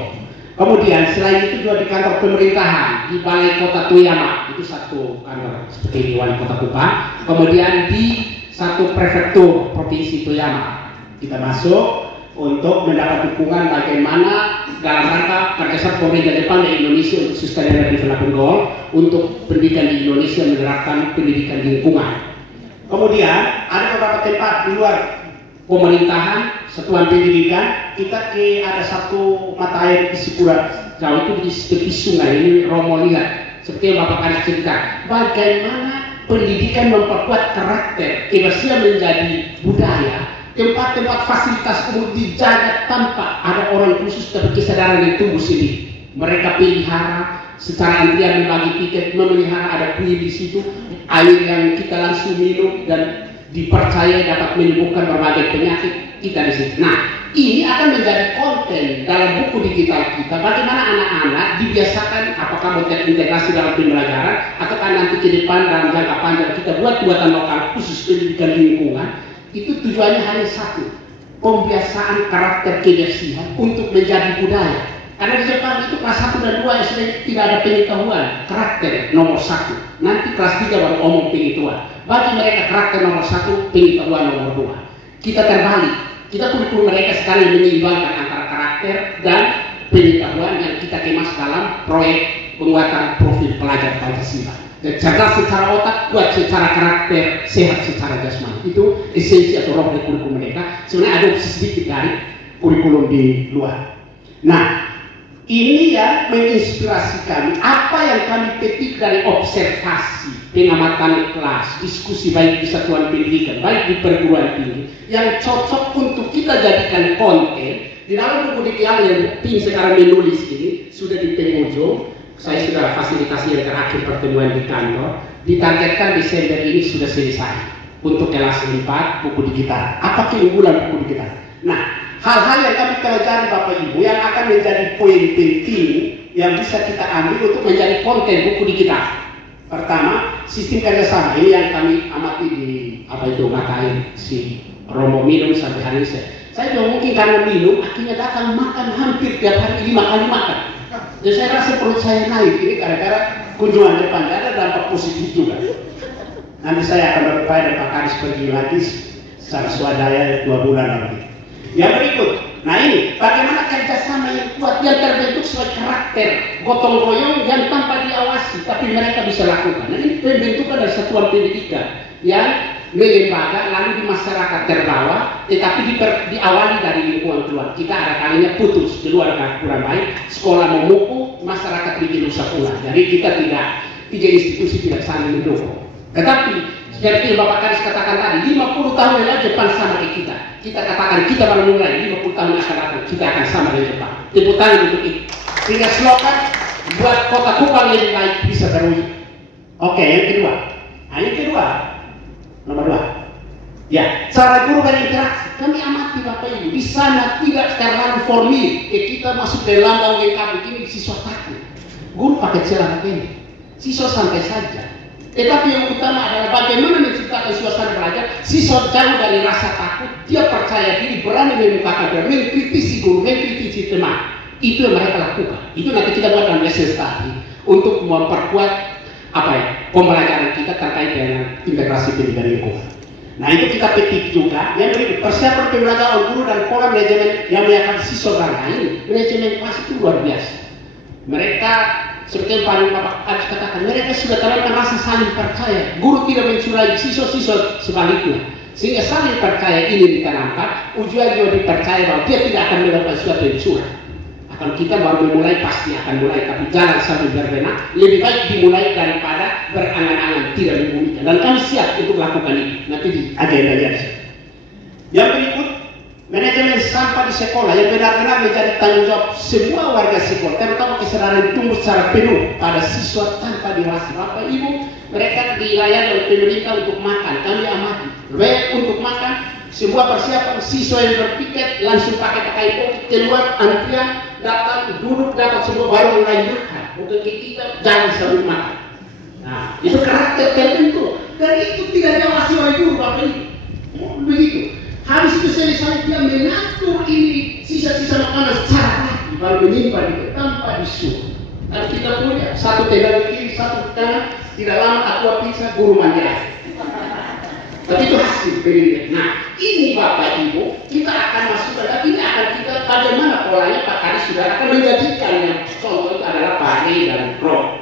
Kemudian selain itu juga di kantor pemerintahan di Balai Kota Toyama, itu satu kantor seperti di Wali Kota Kupang. Kemudian di satu prefektur provinsi Toyama kita masuk untuk mendapat dukungan bagaimana dalam rangka kerjasama pemerintah Jepang dan Indonesia untuk Sustainable Development Goal untuk pendidikan di Indonesia menerapkan pendidikan di lingkungan. Kemudian ada beberapa tempat di luar pemerintahan, satuan pendidikan, kita ada satu mata air di Sipura Jauh itu di tepi sungai ini Romo lihat seperti yang Bapak Kadis cerita bagaimana pendidikan memperkuat karakter kebersihan menjadi budaya. Tempat-tempat fasilitas umum dijaga tanpa ada orang khusus tapi kesadaran yang tumbuh sendiri. Mereka pelihara secara antrian membagi tiket, memelihara ada kuil di situ, air yang kita langsung minum dan dipercaya dapat menyembuhkan berbagai penyakit kita di situ. Nah, ini akan menjadi konten dalam buku digital kita. Bagaimana anak-anak dibiasakan apakah integrasi dalam pembelajaran ataukah nanti ke depan dalam jangka panjang kita buat buatan lokal khusus pendidikan lingkungan. Itu tujuannya hanya satu, pembiasaan karakter kebersihan untuk menjadi budaya. Karena di Jepang itu kelas 1 dan 2 SD tidak ada pengetahuan karakter nomor 1. Nanti kelas 3 baru omong pengetahuan. Bagi mereka karakter nomor 1, pengetahuan nomor 2. Kita terbalik. Kita kurikulum mereka sekarang menyeimbangkan antara karakter dan pengetahuan yang kita kemas dalam proyek penguatan profil pelajar Pancasila. Cerdas secara otak, kuat secara karakter, sehat secara jasmani. Itu esensi atau roh dari kurikulum mereka. Sebenarnya ada sedikit dari kurikulum di luar. Nah, ini ya menginspirasi kami. Apa yang kami petik dari observasi, pengamatan kelas, diskusi baik di satuan pendidikan, baik di perguruan tinggi, yang cocok untuk kita jadikan konten. Di dalam buku digital yang tim sekarang menulis ini sudah di penghujung. Saya sudah fasilitasi yang terakhir pertemuan di kantor. Ditargetkan Desember ini sudah selesai untuk kelas 4 buku digital. Apa keunggulan buku digital? Nah, hal-hal yang kami pelajari Bapak Ibu yang akan menjadi poin penting yang bisa kita ambil untuk menjadi konten buku digital. Pertama, sistem kerjasama ini yang kami amati di mata air si Romo minum sampai hari ini. Saya juga mungkin karena minum akhirnya datang makan hampir tiap hari 5 kali makan. Dan saya rasa perut saya naik ini gara-gara kunjungan Jepang, ada dampak positif juga. Nanti saya akan berupaya dan Pak Kadis pergi lagi secara swadaya 2 bulan lagi. Yang berikut, nah ini bagaimana kerjasama yang kuat yang terbentuk sebagai karakter gotong royong yang tanpa diawasi tapi mereka bisa lakukan. Nah ini pembentukan dari satuan pendidikan yang melembaga lalu di masyarakat terbawa, tetapi diawali dari lingkungan keluar. Kita ada kalinya putus, di luar kurang baik, sekolah memukul, masyarakat bikin usaha ulang. Jadi kita tiga institusi tidak saling mendukung. Tetapi seperti yang Bapak Kadis katakan tadi, 50 tahun yang lalu Jepang sama dengan kita. Kita katakan kita baru mulai 50 tahun yang akan datang kita akan sama dengan Jepang. Tepuk tangan untuk itu. Sehingga slogan buat kota Kupang lebih baik bisa terwujud. Oke, yang kedua. Nah, yang kedua. Nomor 2. Ya, cara guru berinteraksi, kami amati Bapak Ibu, di sana tidak terlalu formil. Kita masuk ke lambang lengkap begini, siswa takut. Guru pakai celana pendek, siswa santai saja. Tetapi yang utama adalah bagaimana menciptakan suasana belajar, siswa jauh dari rasa takut, dia percaya diri, berani membukakan diri, mengkritisi guru, mengkritisi teman. Itu yang mereka lakukan. Itu nanti kita buat dalam lesson study untuk memperkuat pembelajaran kita terkait dengan integrasi pendidikan lingkungan. Nah itu kita petik juga. Yang berikut, persiapan pembelajaran guru dan pola manajemen yang meyakinkan siswa ini. Manajemen kelas itu luar biasa. Mereka seperti yang paling Bapak Kadis katakan, mereka sudah terapkan rasa saling percaya. Guru tidak mencuri siswa-siswa sebaliknya. Sehingga saling percaya ini ditanamkan. Ujian juga dipercaya bahwa dia tidak akan melakukan sesuatu yang curang. Akan kita baru memulai pasti akan mulai, tapi jangan sampai berbenah. Lebih baik dimulai daripada berangan-angan tidak membunyikan. Dan kami siap untuk melakukan ini. Nanti di agenda-nya. Yang berikut, manajemen sampah di sekolah yang benar-benar menjadi tanggung jawab semua warga sekolah, terutama kesadaran tumbuh secara penuh pada siswa tanpa dirasa. Bapak Ibu, mereka dilayani oleh pemerintah untuk makan. Kami amati. Untuk makan, semua persiapan siswa yang berpiket langsung pakai kopi keluar antrian, datang duduk, dapat semua baru melanjutkan. Untuk kita jangan sambil makan. Nah, itu karakter tertentu. Dan itu tidak diawasi oleh guru Bapak Ibu. Begitu. Habis itu selesai dia mengatur ini sisa-sisa makanan secara rapi, baru menyimpan itu tanpa disuruh. Dan kita punya satu tenda kiri, satu kanan, tidak lama aqua pizza guru manja. Tapi itu hasil pendidikan. Nah, ini Bapak Ibu, kita akan masukkan, tapi ini akan kita bagaimana polanya Pak Kadis sudah akan menjadikan yang contoh itu adalah Pak Ri dan Pro.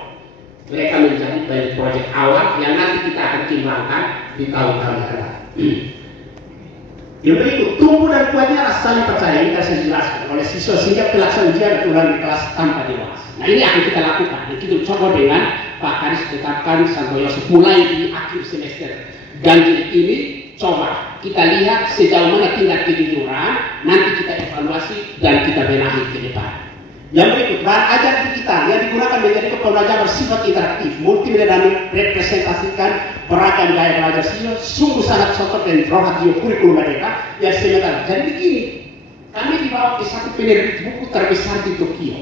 Mereka menjadi dari proyek awal yang nanti kita akan kembangkan di tahun-tahun yang akan. Yang berikut, tumbuh dan kuatnya rasa saling percaya ini akan dijelaskan oleh siswa sehingga pelaksanaan ujian ulang di kelas tanpa dewasa. Nah ini akan kita lakukan. Dan kita coba dengan Pak Kadis tetapkan Santo Yosef mulai di akhir semester. Dan ini coba kita lihat sejauh mana tingkat kejujuran, nanti kita evaluasi dan kita benahi ke depan. Yang berikut, bahan ajar digital yang digunakan menjadi pembelajaran bersifat interaktif, multimedia dan representasikan beragam gaya belajar siswa, sungguh sangat cocok dan radio kurikulum mereka yang sebenarnya. Jadi begini, kami dibawa ke satu penerbit buku terbesar di Tokyo.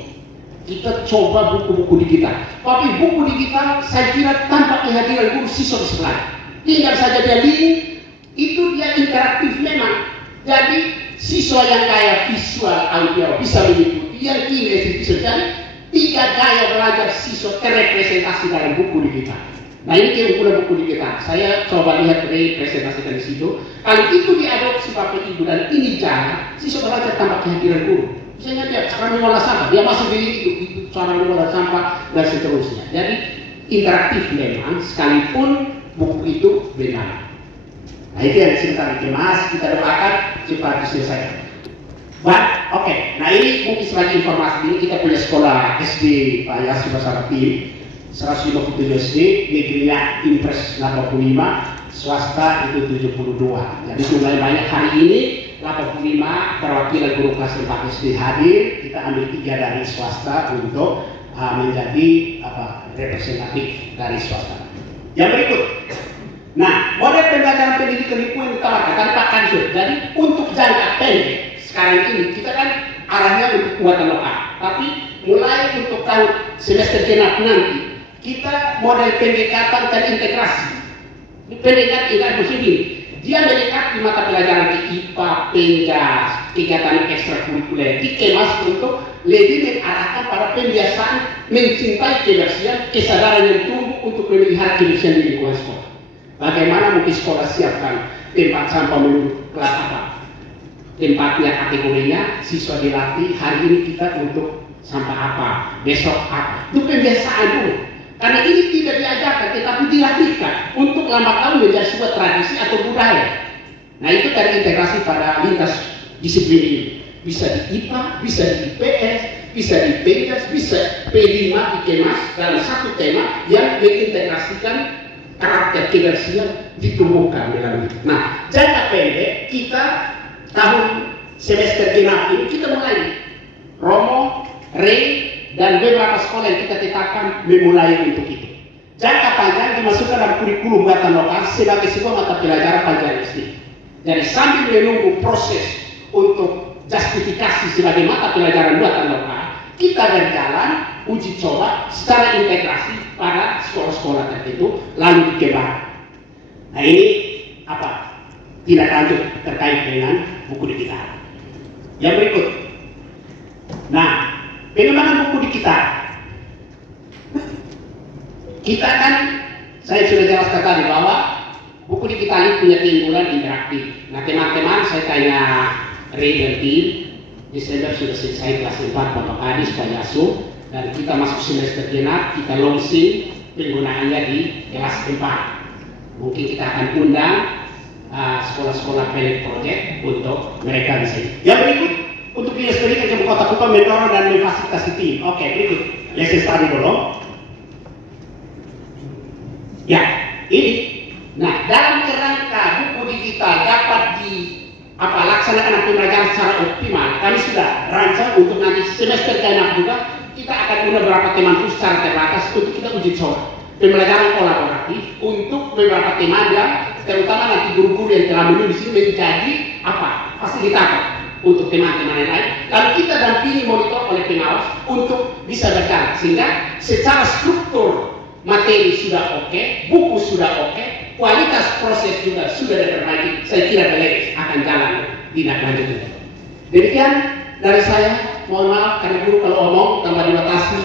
Kita coba buku-buku digital. Tapi buku digital saya kira tanpa kehadiran guru siswa di sebelah. Tinggal saja dia link, itu dia interaktif memang. Jadi siswa yang kaya visual audio bisa mengikuti, yang kinestetik. Jadi 3 gaya belajar siswa terrepresentasi dalam buku digital. Nah ini keunggulan buku digital. Saya coba lihat representasikan di situ. Kalau itu diadopsi Bapak Ibu dan ini cara siswa belajar tanpa kehadiran guru. Misalnya dia cara mengolah sampah, dia masuk di itu cara mengolah sampah dan seterusnya. Jadi interaktif memang, sekalipun buku itu benar. Nah itu yang sebentar dikemas, kita doakan cepat diselesaikan. Oke. Nah ini mungkin sebagai informasi ini kita punya sekolah SD Pak Yasi bersama tim 157 SD, negerinya Impres 85, swasta itu 72. Jadi jumlahnya banyak. Hari ini 85 perwakilan guru kelas 4 SD hadir, kita ambil 3 dari swasta untuk menjadi representatif dari swasta. Yang berikut, nah model pembelajaran pendidikan lingkungan ditawarkan tadi Pak Kadis. Jadi untuk jangka pendek sekarang ini kita kan arahnya untuk kuatan lokal, tapi mulai untuk tahun semester genap nanti kita model pendekatan terintegrasi. Pendekatan ingat begini, dia mendekat di mata pelajaran di IPA, PENJAS, kegiatan ekstrakurikuler, dikemas untuk lebih mengarahkan pada pembiasaan mencintai kebersihan, kesadaran yang tumbuh untuk memelihara kebersihan di lingkungan sekolah. Bagaimana mungkin sekolah siapkan tempat sampah menurut kelas apa? Tempatnya, kategorinya, siswa dilatih, hari ini kita untuk sampah apa, besok apa. Itu pembiasaan dulu. Karena ini tidak diajarkan, tetapi dilatihkan untuk lambat laun menjadi sebuah tradisi atau budaya. Nah itu terintegrasi pada lintas disiplin ini. Bisa di IPA, bisa di IPS, bisa di PENJAS, bisa P5 dikemas dalam satu tema yang mengintegrasikan karakter kebersihan ditumbuhkan melalui. Nah jangka pendek kita tahun semester genap ini kita mulai Romo, Rei, dan beberapa sekolah yang kita tetapkan memulai untuk itu. Jangka panjang dimasukkan dalam kurikulum buatan lokal sebagai sebuah mata pelajaran pelajaran SD. Jadi sambil menunggu proses untuk justifikasi sebagai mata pelajaran buatan lokal, kita berjalan uji coba secara integrasi pada sekolah-sekolah tertentu lalu dikembangkan. Nah ini apa? Tidak lanjut terkait dengan buku digital. Yang berikut. Nah, pengembangan buku digital. Kita kan, saya sudah jelaskan tadi bahwa buku digital ini punya keunggulan interaktif. Nah, teman-teman saya tanya Ray dan tim, Desember sudah selesai kelas 4 Bapak Kadis, Pak Yasu, dan kita masuk semester genap, kita launching penggunaannya di kelas 4. Mungkin kita akan undang sekolah-sekolah pilot project untuk mereka bisa. Yang berikut, untuk Dinas Pendidikan Kabupaten Kota Kupang mendorong dan memfasilitasi tim. Oke, berikut. Lesson study dulu. Ya, ini. Nah, dalam kerangka buku digital dapat laksanakan pembelajaran secara optimal, kami sudah rancang untuk nanti semester genap juga kita akan undang beberapa teman khusus secara terbatas untuk kita uji coba pembelajaran kolaboratif untuk beberapa teman yang terutama nanti guru-guru yang telah menulis ini menjadi fasilitator untuk teman-teman yang lain. Lalu kita dampingi monitor oleh pengawas untuk bisa berjalan sehingga secara struktur materi sudah oke, buku sudah oke, kualitas proses juga sudah diperbaiki. Saya kira Belex akan jalan tindak lanjutnya. Demikian dari saya. Mohon maaf karena guru kalau omong tambah dibatasi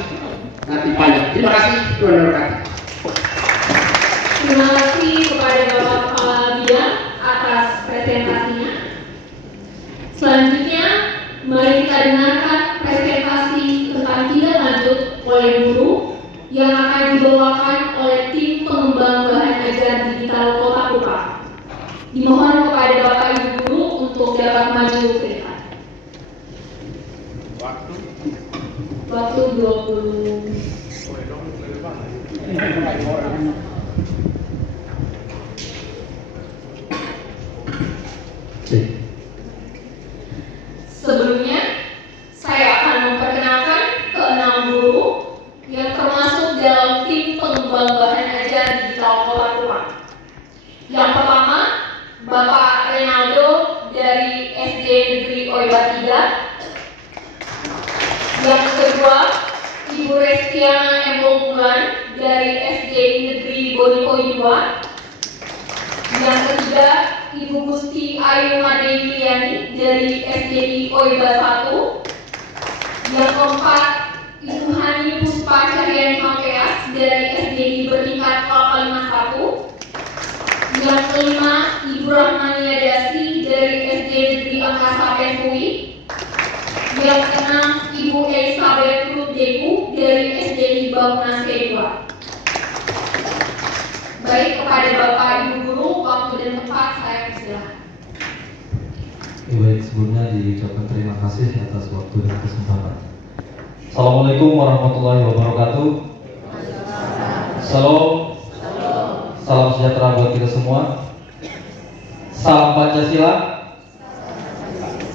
nanti panjang. Terima kasih. Tuhan memberkati. Terima kasih kepada Bapak Kepala Bidang atas presentasinya. Selanjutnya, mari kita dengarkan presentasi tentang tindak lanjut oleh guru yang akan dibawakan oleh tim pengembang bahan ajar digital Kota Kupang. Dimohon kepada Bapak Ibu guru untuk dapat maju ke depan. Waktu 20. Sebelumnya, saya akan memperkenalkan ke-6 guru yang termasuk dalam tim pengembang bahan ajar digital Kota Kupang. Yang pertama, Bapak Renaldo dari SD Negeri Oiba 3. Yang kedua, Ibu Restiana Embonggulan dari SD Negeri Bonikoy 2. Yang ketiga, Ibu Gusti Ayu Madeliani dari SDI Oiba 1. Yang keempat, Ibu Hani Puspa Cahyani Makeas dari SDI Bertingkat Kelapa 51. Yang kelima, Ibu Rahmania Dasi dari SD Negeri Angkasa Pentui. Yang keenam, Ibu Elizabeth Ruth Deku dari SDI Bangunan C2. Baik, kepada Bapak Ibu guru, waktu dan tempat saya persilahkan. Baik, sebelumnya diucapkan terima kasih atas waktu dan kesempatan. Assalamualaikum warahmatullahi wabarakatuh. Salam sejahtera buat kita semua. Salam Pancasila.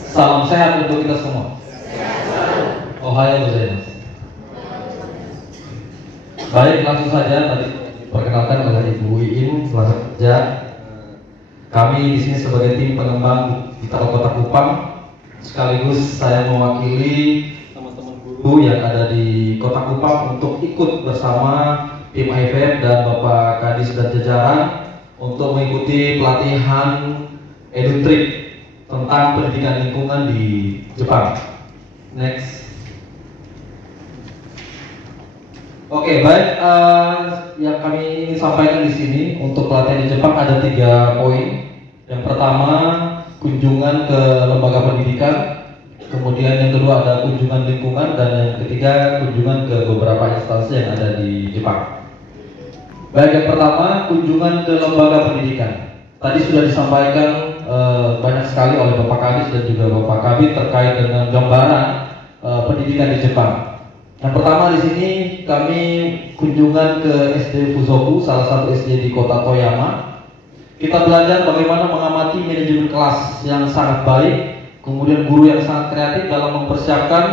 Salam sehat untuk kita semua. Ohayou gozaimasu. Baik, langsung saja tadi perkenalkan oleh Ibu Iin kelas kerja. Kami di sini sebagai tim pengembang digital Kota Kupang, sekaligus saya mewakili teman-teman guru yang ada di Kota Kupang untuk ikut bersama tim IFF dan Bapak Kadis dan jajaran untuk mengikuti pelatihan EduTrip tentang pendidikan lingkungan di Jepang. Next. Oke, baik. Yang kami sampaikan di sini untuk pelatihan di Jepang ada 3 poin. Yang pertama, kunjungan ke lembaga pendidikan. Kemudian yang kedua ada kunjungan lingkungan, dan yang ketiga kunjungan ke beberapa instansi yang ada di Jepang. Baik, yang pertama kunjungan ke lembaga pendidikan. Tadi sudah disampaikan banyak sekali oleh Bapak Kadis dan juga Bapak Kabit terkait dengan gambaran pendidikan di Jepang. Yang pertama di sini kami kunjungan ke SD Fusoku, salah satu SD di Kota Toyama. Kita belajar bagaimana mengamati manajemen kelas yang sangat baik, kemudian guru yang sangat kreatif dalam mempersiapkan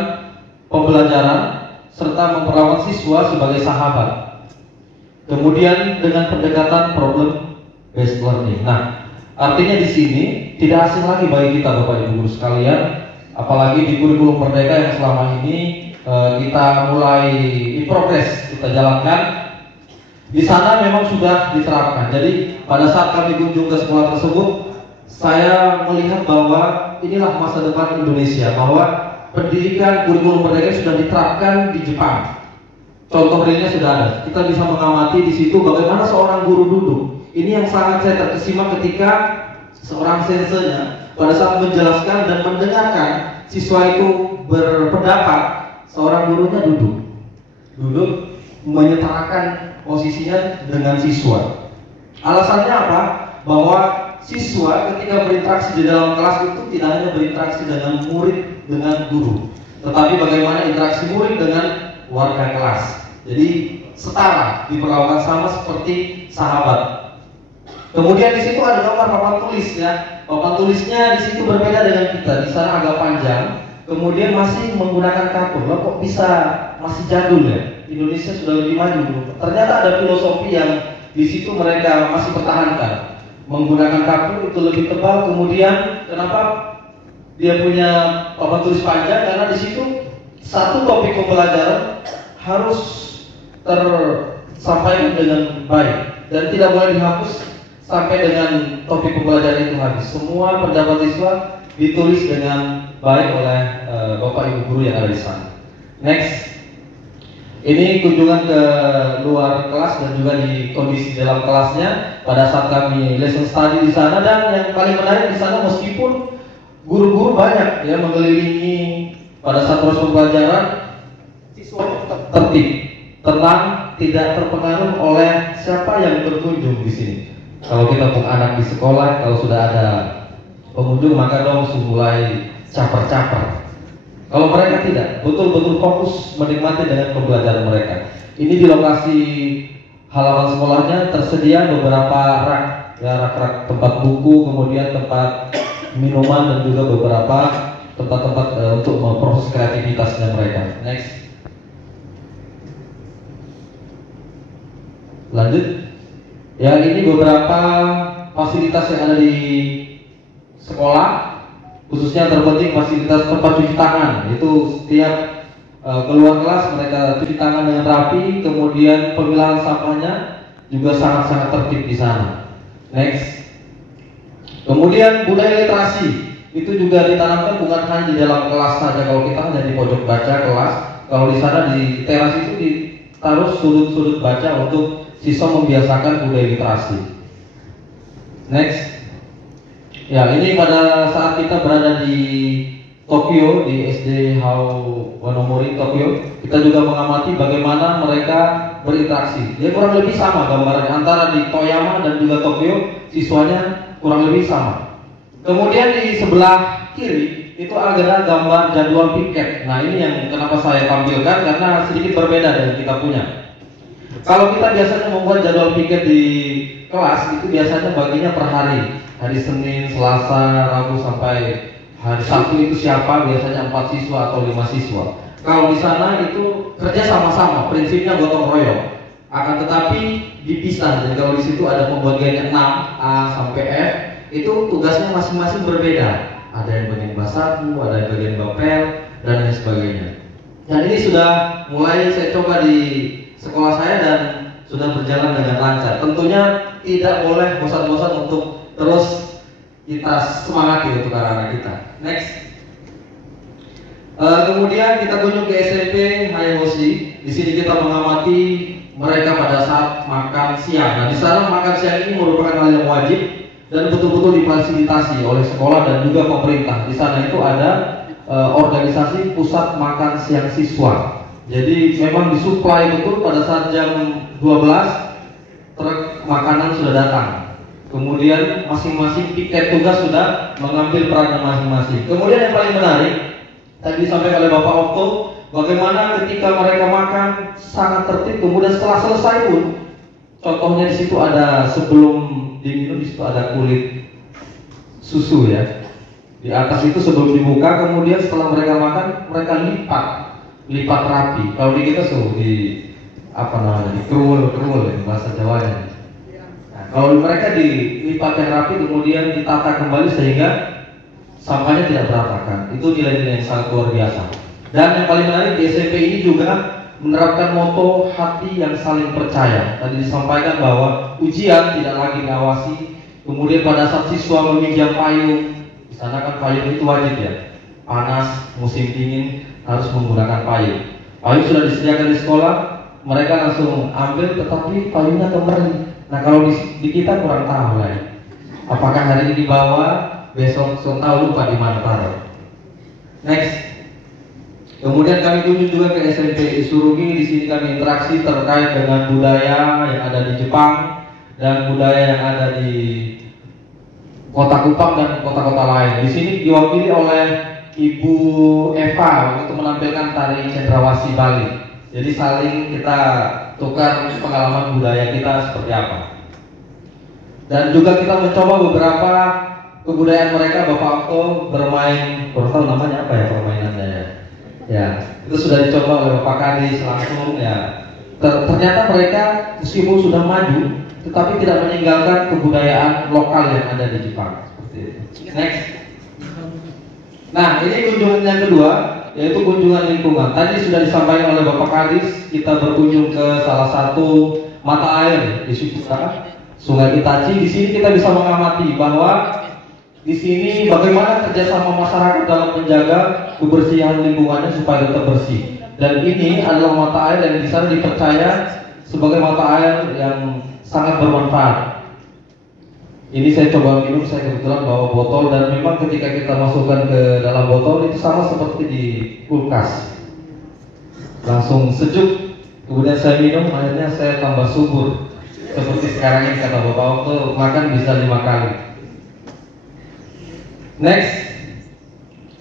pembelajaran serta memperawat siswa sebagai sahabat. Kemudian dengan pendekatan problem based learning. Nah, artinya di sini tidak asing lagi bagi kita Bapak Ibu guru sekalian, apalagi di kurikulum Merdeka yang selama ini kita mulai in progress kita jalankan. Di sana memang sudah diterapkan. Jadi pada saat kami kunjung ke sekolah tersebut, saya melihat bahwa inilah masa depan Indonesia, bahwa pendidikan kurikulum Merdeka sudah diterapkan di Jepang. Contoh realnya sudah ada. Kita bisa mengamati di situ bagaimana seorang guru duduk. Ini yang sangat saya terkesima ketika seorang sensernya pada saat menjelaskan dan mendengarkan siswa itu berpendapat, seorang gurunya duduk menyetarakan posisinya dengan siswa. Alasannya apa? Bahwa siswa ketika berinteraksi di dalam kelas itu tidak hanya berinteraksi dengan murid, dengan guru, tetapi bagaimana interaksi murid dengan warga kelas. Jadi setara, diperlakukan sama seperti sahabat. Kemudian di situ ada gambar papan tulis ya. Papan tulisnya di situ berbeda dengan kita. Di sana agak panjang, kemudian masih menggunakan kapur. Loh, kok bisa masih jadul ya? Indonesia sudah lebih maju. Ternyata ada filosofi yang di situ mereka masih pertahankan. Menggunakan kapur itu lebih tebal. Kemudian kenapa dia punya papan tulis panjang? Karena di situ satu topik pembelajaran harus tersampaikan dengan baik dan tidak boleh dihapus sampai dengan topik pembelajaran itu habis. Semua pendapat siswa ditulis dengan baik oleh Bapak Ibu guru yang ada di sana. Next, ini kunjungan ke luar kelas dan juga di kondisi dalam kelasnya pada saat kami lesson study di sana. Dan yang paling menarik di sana, meskipun guru-guru banyak ya mengelilingi pada saat proses pembelajaran, siswa tertib, tenang, tidak terpengaruh oleh siapa yang berkunjung di sini. Kalau kita punya anak di sekolah, kalau sudah ada pengunjung maka dong mulai caper-caper. Kalau mereka tidak, betul-betul fokus menikmati dengan pembelajaran mereka. Ini di lokasi halaman sekolahnya tersedia beberapa rak, ya, rak-rak tempat buku, kemudian tempat minuman dan juga beberapa tempat-tempat untuk memproses kreativitasnya mereka. Next, lanjut. Ya, ini beberapa fasilitas yang ada di sekolah, khususnya terpenting fasilitas tempat cuci tangan. Itu setiap keluar kelas mereka cuci tangan dengan rapi, kemudian pemilahan sampahnya juga sangat-sangat tertib di sana. Next. Kemudian budaya literasi itu juga ditanamkan bukan hanya di dalam kelas saja. Kalau kita hanya di pojok baca kelas, kalau di sana di teras itu ditaruh sudut-sudut baca untuk siswa membiasakan budaya literasi. Next. Ya, ini pada saat kita berada di Tokyo, di SD Hawanomori Tokyo, kita juga mengamati bagaimana mereka berinteraksi. Ya, kurang lebih sama gambarannya antara di Toyama dan juga Tokyo, siswanya kurang lebih sama. Kemudian di sebelah kiri itu ada gambar jadwal piket. Nah, ini yang kenapa saya tampilkan karena sedikit berbeda dari kita punya. Kalau kita biasanya membuat jadwal piket di kelas, itu biasanya baginya per hari. Hari Senin, Selasa, Rabu sampai hari Sabtu itu siapa? Biasanya 4 siswa atau 5 siswa. Kalau di sana itu kerja sama-sama, prinsipnya gotong royong. Akan tetapi dipisah. Jadi kalau di situ ada pembagiannya 6 A sampai F, itu tugasnya masing-masing berbeda. Ada yang bagian basabu, ada yang bagian bapel, dan lain sebagainya. Dan ini sudah mulai saya coba di sekolah saya dan sudah berjalan dengan lancar. Tentunya tidak boleh bosan-bosan untuk terus kita semangati untuk anak-anak kita. Next. Kemudian kita kunjung ke SMP Hayahoshi. Di sini kita mengamati mereka pada saat makan siang. Nah, di sana makan siang ini merupakan hal yang wajib dan betul-betul difasilitasi oleh sekolah dan juga pemerintah. Di sana itu ada organisasi pusat makan siang siswa. Jadi memang disuplai betul pada saat jam 12 truk makanan sudah datang. Kemudian masing-masing piket tugas sudah mengambil perannya masing-masing. Kemudian yang paling menarik tadi disampaikan oleh Bapak Okto, bagaimana ketika mereka makan sangat tertib. Kemudian setelah selesai pun, contohnya di situ ada sebelum diminum di situ ada kulit susu ya. Di atas itu sebelum dibuka, kemudian setelah mereka makan mereka lipat rapi. Kalau di kita di apa namanya, di kerul ya bahasa Jawanya. Nah, Kalau mereka dilipat yang rapi kemudian ditata kembali sehingga sampahnya tidak berantakan. Itu nilai-nilai yang sangat luar biasa. Dan yang paling menarik di SMP ini juga menerapkan moto hati yang saling percaya. Tadi disampaikan bahwa ujian tidak lagi diawasi. Kemudian pada saat siswa meminjam payung, di sana kan payung itu wajib ya. Panas, musim dingin harus menggunakan payung. Payung sudah disediakan di sekolah, mereka langsung ambil, tetapi payungnya kembali. Nah kalau di kita kurang tahu lah ya. Apakah hari ini dibawa, besok tahu lupa di mana taruh. Next. Kemudian kami kunjung juga ke SMP Isurugi. Di sini kami interaksi terkait dengan budaya yang ada di Jepang dan budaya yang ada di Kota Kupang dan kota-kota lain. Di sini diwakili oleh Ibu Eva untuk menampilkan tari cendrawasih Bali. Jadi saling kita tukar pengalaman budaya kita seperti apa. Dan juga kita mencoba beberapa kebudayaan mereka. Bapak Okto bermain, baru tahu namanya apa ya permainannya ya. Ya, itu sudah dicoba oleh Bapak Kadis langsung ya. Ternyata mereka meskipun sudah maju, tetapi tidak meninggalkan kebudayaan lokal yang ada di Jepang. Seperti itu. Next. Nah, ini kunjungan yang kedua, yaitu kunjungan lingkungan. Tadi sudah disampaikan oleh Bapak Kadis, kita berkunjung ke salah satu mata air di Sukura, Sungai Itachi. Di sini kita bisa mengamati bahwa di sini bagaimana kerjasama masyarakat dalam menjaga kebersihan lingkungannya supaya tetap bersih. Dan ini adalah mata air yang di sana dipercaya sebagai mata air yang sangat bermanfaat. Ini saya coba minum, saya kebetulan bawa botol dan memang ketika kita masukkan ke dalam botol itu sama seperti di kulkas, langsung sejuk. Kemudian saya minum, akhirnya saya tambah subur. Seperti sekarang ini kata Bapak Okto, makan bisa 5 kali. Next.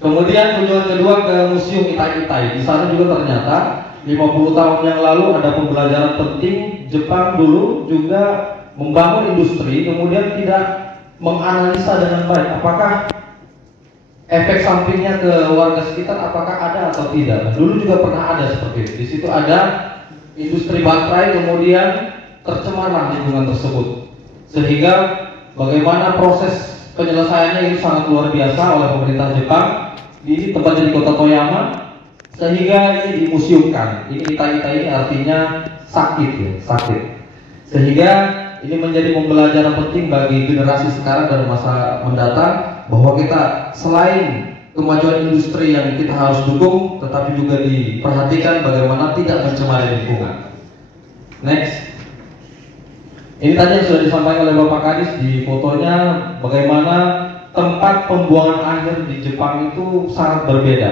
Kemudian kunjungan kedua ke Museum Itai-Itai. Di sana juga ternyata 50 tahun yang lalu ada pembelajaran penting. Jepang dulu juga membangun industri, kemudian tidak menganalisa dengan baik apakah efek sampingnya ke warga sekitar apakah ada atau tidak. Nah, dulu juga pernah ada seperti itu. Di situ ada industri baterai, kemudian tercemarlah lingkungan tersebut. Sehingga bagaimana proses penyelesaiannya ini sangat luar biasa oleh pemerintah Jepang. Ini tempatnya di kota Toyama, sehingga ini dimuseumkan. Ini Itai-Itai ini artinya sakit ya, sakit. Sehingga ini menjadi pembelajaran penting bagi generasi sekarang dan masa mendatang bahwa kita selain kemajuan industri yang kita harus dukung, tetapi juga diperhatikan bagaimana tidak mencemari lingkungan. Next. Ini tadi yang sudah disampaikan oleh Bapak Kadis di fotonya, bagaimana tempat pembuangan akhir di Jepang itu sangat berbeda.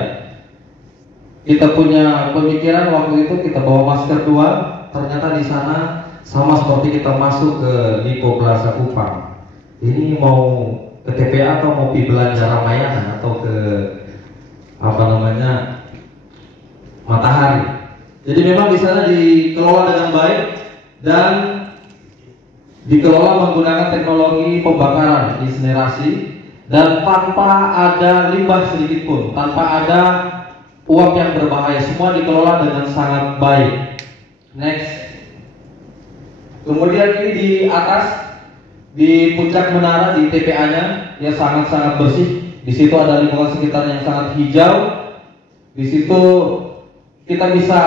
Kita punya pemikiran waktu itu kita bawa masker 2, ternyata di sana sama seperti kita masuk ke Nipo Plaza Kupang. Ini mau ke TPA atau mau pergi belanja Ramayana atau ke apa namanya Matahari. Jadi memang di sana dikelola dengan baik dan dikelola menggunakan teknologi pembakaran insinerasi dan tanpa ada limbah sedikit pun, tanpa ada uap yang berbahaya, semua dikelola dengan sangat baik. Next. Kemudian ini di atas di puncak menara di TPA-nya ya sangat-sangat bersih. Di situ ada lingkungan sekitar yang sangat hijau. Di situ kita bisa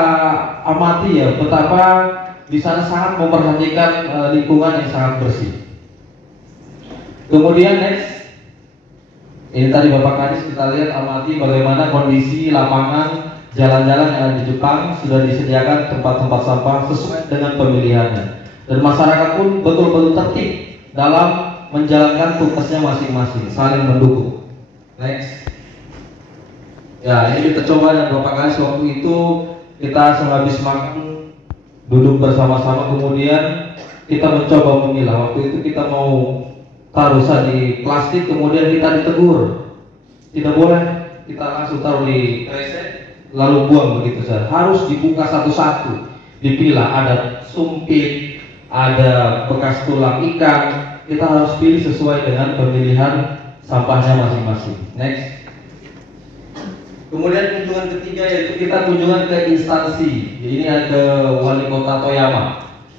amati ya betapa di sana sangat memperhatikan lingkungan yang sangat bersih. Kemudian next. Ini tadi Bapak Kadis kita lihat amati bagaimana kondisi lapangan jalan-jalan yang ada di Jepang sudah disediakan tempat-tempat sampah sesuai dengan pemilihannya. Dan masyarakat pun betul-betul tertib dalam menjalankan tugasnya masing-masing, saling mendukung. Next. Ya, ini kita coba dan Bapak Kadis waktu itu kita sehabis makan duduk bersama-sama, kemudian kita mencoba memilah. Waktu itu kita mau taruh di plastik, kemudian kita ditegur, tidak boleh kita langsung taruh di kresek lalu buang begitu saja. Harus dibuka satu-satu, dipilah. Ada sumpit, ada bekas tulang ikan. Kita harus pilih sesuai dengan pemilihan sampahnya masing-masing. Next. Kemudian kunjungan ketiga yaitu kita kunjungan ke instansi. Ini ada ke Wali Kota Toyama.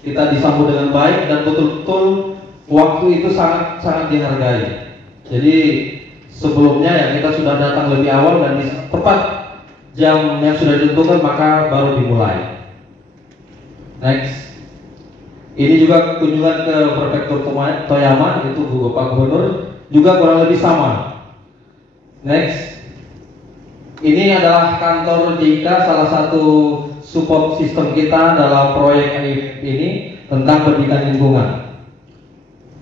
Kita disambut dengan baik dan betul-betul waktu itu sangat dihargai. Jadi sebelumnya ya kita sudah datang lebih awal dan tepat jam yang sudah ditentukan maka baru dimulai. Next. Ini juga kunjungan ke Prefektur Toyama, itu Bapak Gubernur, juga kurang lebih sama. Next. Ini adalah kantor JIK, salah satu support sistem kita dalam proyek ini tentang pendidikan lingkungan.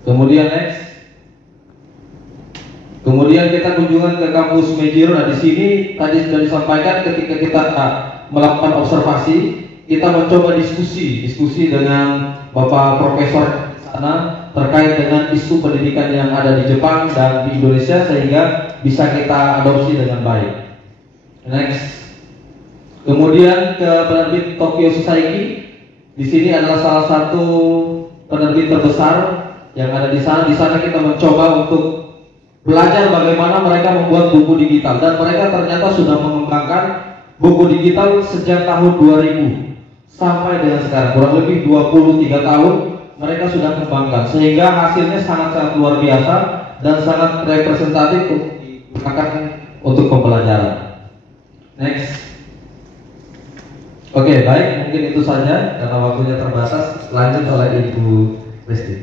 Kemudian next. Kemudian kita kunjungan ke kampus Mejiro. Nah, di sini tadi sudah disampaikan ketika kita melakukan observasi, kita mencoba diskusi dengan Bapak Profesor di sana terkait dengan isu pendidikan yang ada di Jepang dan di Indonesia sehingga bisa kita adopsi dengan baik. Next. Kemudian ke penerbit Tokyo Society. Di sini adalah salah satu penerbit terbesar yang ada di sana. Di sana kita mencoba untuk belajar bagaimana mereka membuat buku digital dan mereka ternyata sudah mengembangkan buku digital sejak tahun 2000 sampai dengan sekarang, kurang lebih 23 tahun mereka sudah kembangkan sehingga hasilnya sangat-sangat luar biasa dan sangat representatif untuk digunakan untuk pembelajaran. Next. Oke, baik, mungkin itu saja karena waktunya terbatas. Lanjut oleh Ibu Lesti.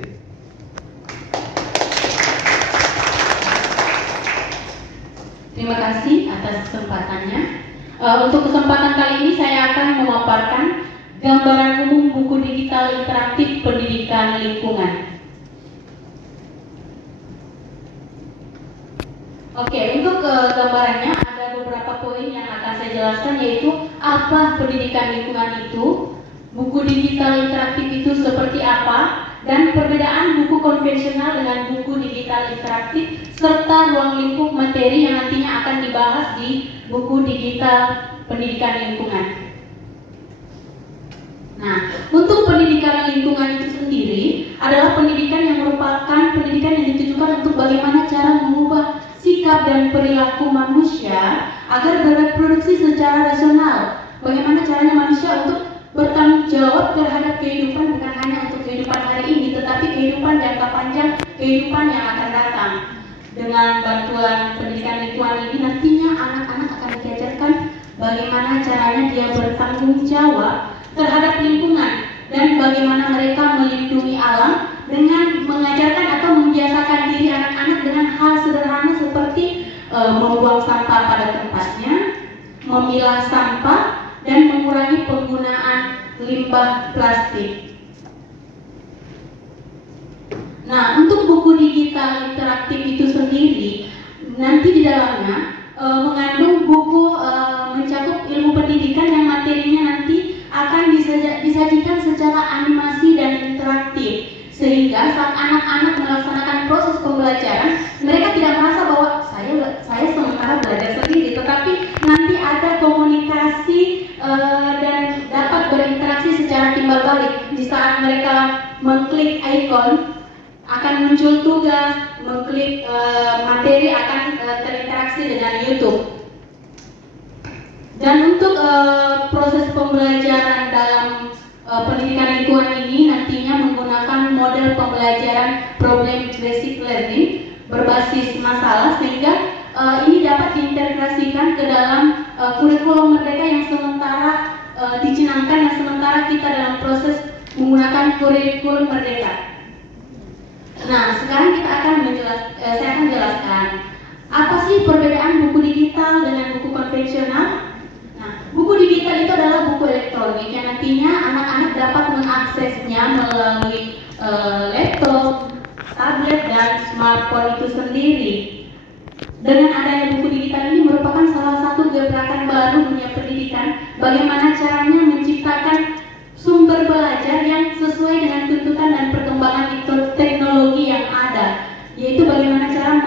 Terima kasih atas kesempatannya. Untuk kesempatan kali ini saya akan memaparkan gambaran umum buku digital interaktif pendidikan lingkungan. Oke, untuk gambarannya ada beberapa poin yang akan saya jelaskan, yaitu apa pendidikan lingkungan itu, buku digital interaktif itu seperti apa, dan perbedaan buku konvensional dengan buku digital interaktif, serta ruang lingkup materi yang nantinya akan dibahas di buku digital pendidikan lingkungan. Nah, untuk pendidikan lingkungan itu sendiri adalah pendidikan yang merupakan pendidikan yang ditujukan untuk bagaimana cara mengubah sikap dan perilaku manusia agar bereproduksi secara rasional. Bagaimana caranya manusia untuk bertanggung jawab terhadap kehidupan, bukan hanya untuk kehidupan hari ini, tetapi kehidupan jangka panjang, kehidupan yang akan datang. Dengan bantuan pendidikan lingkungan ini nantinya anak-anak akan diajarkan bagaimana caranya dia bertanggung jawab terhadap lingkungan dan bagaimana mereka melindungi alam dengan mengajarkan atau membiasakan diri anak-anak dengan hal sederhana seperti membuang sampah pada tempatnya, memilah sampah, dan mengurangi penggunaan limbah plastik. Nah, untuk buku digital interaktif itu sendiri, nanti di dalamnya mengandung buku mencakup ilmu pendidikan yang materinya nanti akan disajikan secara animasi dan interaktif, sehingga saat anak-anak melaksanakan proses pembelajaran, mereka tidak merasa bahwa saya sementara belajar sendiri, tetapi nanti ada komunikasi dan dapat berinteraksi secara timbal balik. Di saat mereka mengklik ikon akan muncul tugas, mengklik materi akan terinteraksi dengan YouTube. Dan untuk proses pembelajaran dalam pendidikan lingkungan ini nantinya menggunakan model pembelajaran problem based learning berbasis masalah, sehingga ini dapat diintegrasikan ke dalam kurikulum merdeka yang sementara dicanangkan dan sementara kita dalam proses menggunakan kurikulum merdeka. Nah, sekarang saya akan jelaskan apa sih perbedaan buku digital dengan buku konvensional. Nah, buku digital itu adalah buku elektronik yang nantinya anak-anak dapat mengaksesnya melalui laptop, tablet, dan smartphone itu sendiri. Dengan adanya buku digital ini merupakan salah satu gebrakan baru dunia pendidikan, bagaimana caranya menciptakan sumber belajar yang sesuai dengan tuntutan dan perkembangan teknologi yang ada, yaitu bagaimana cara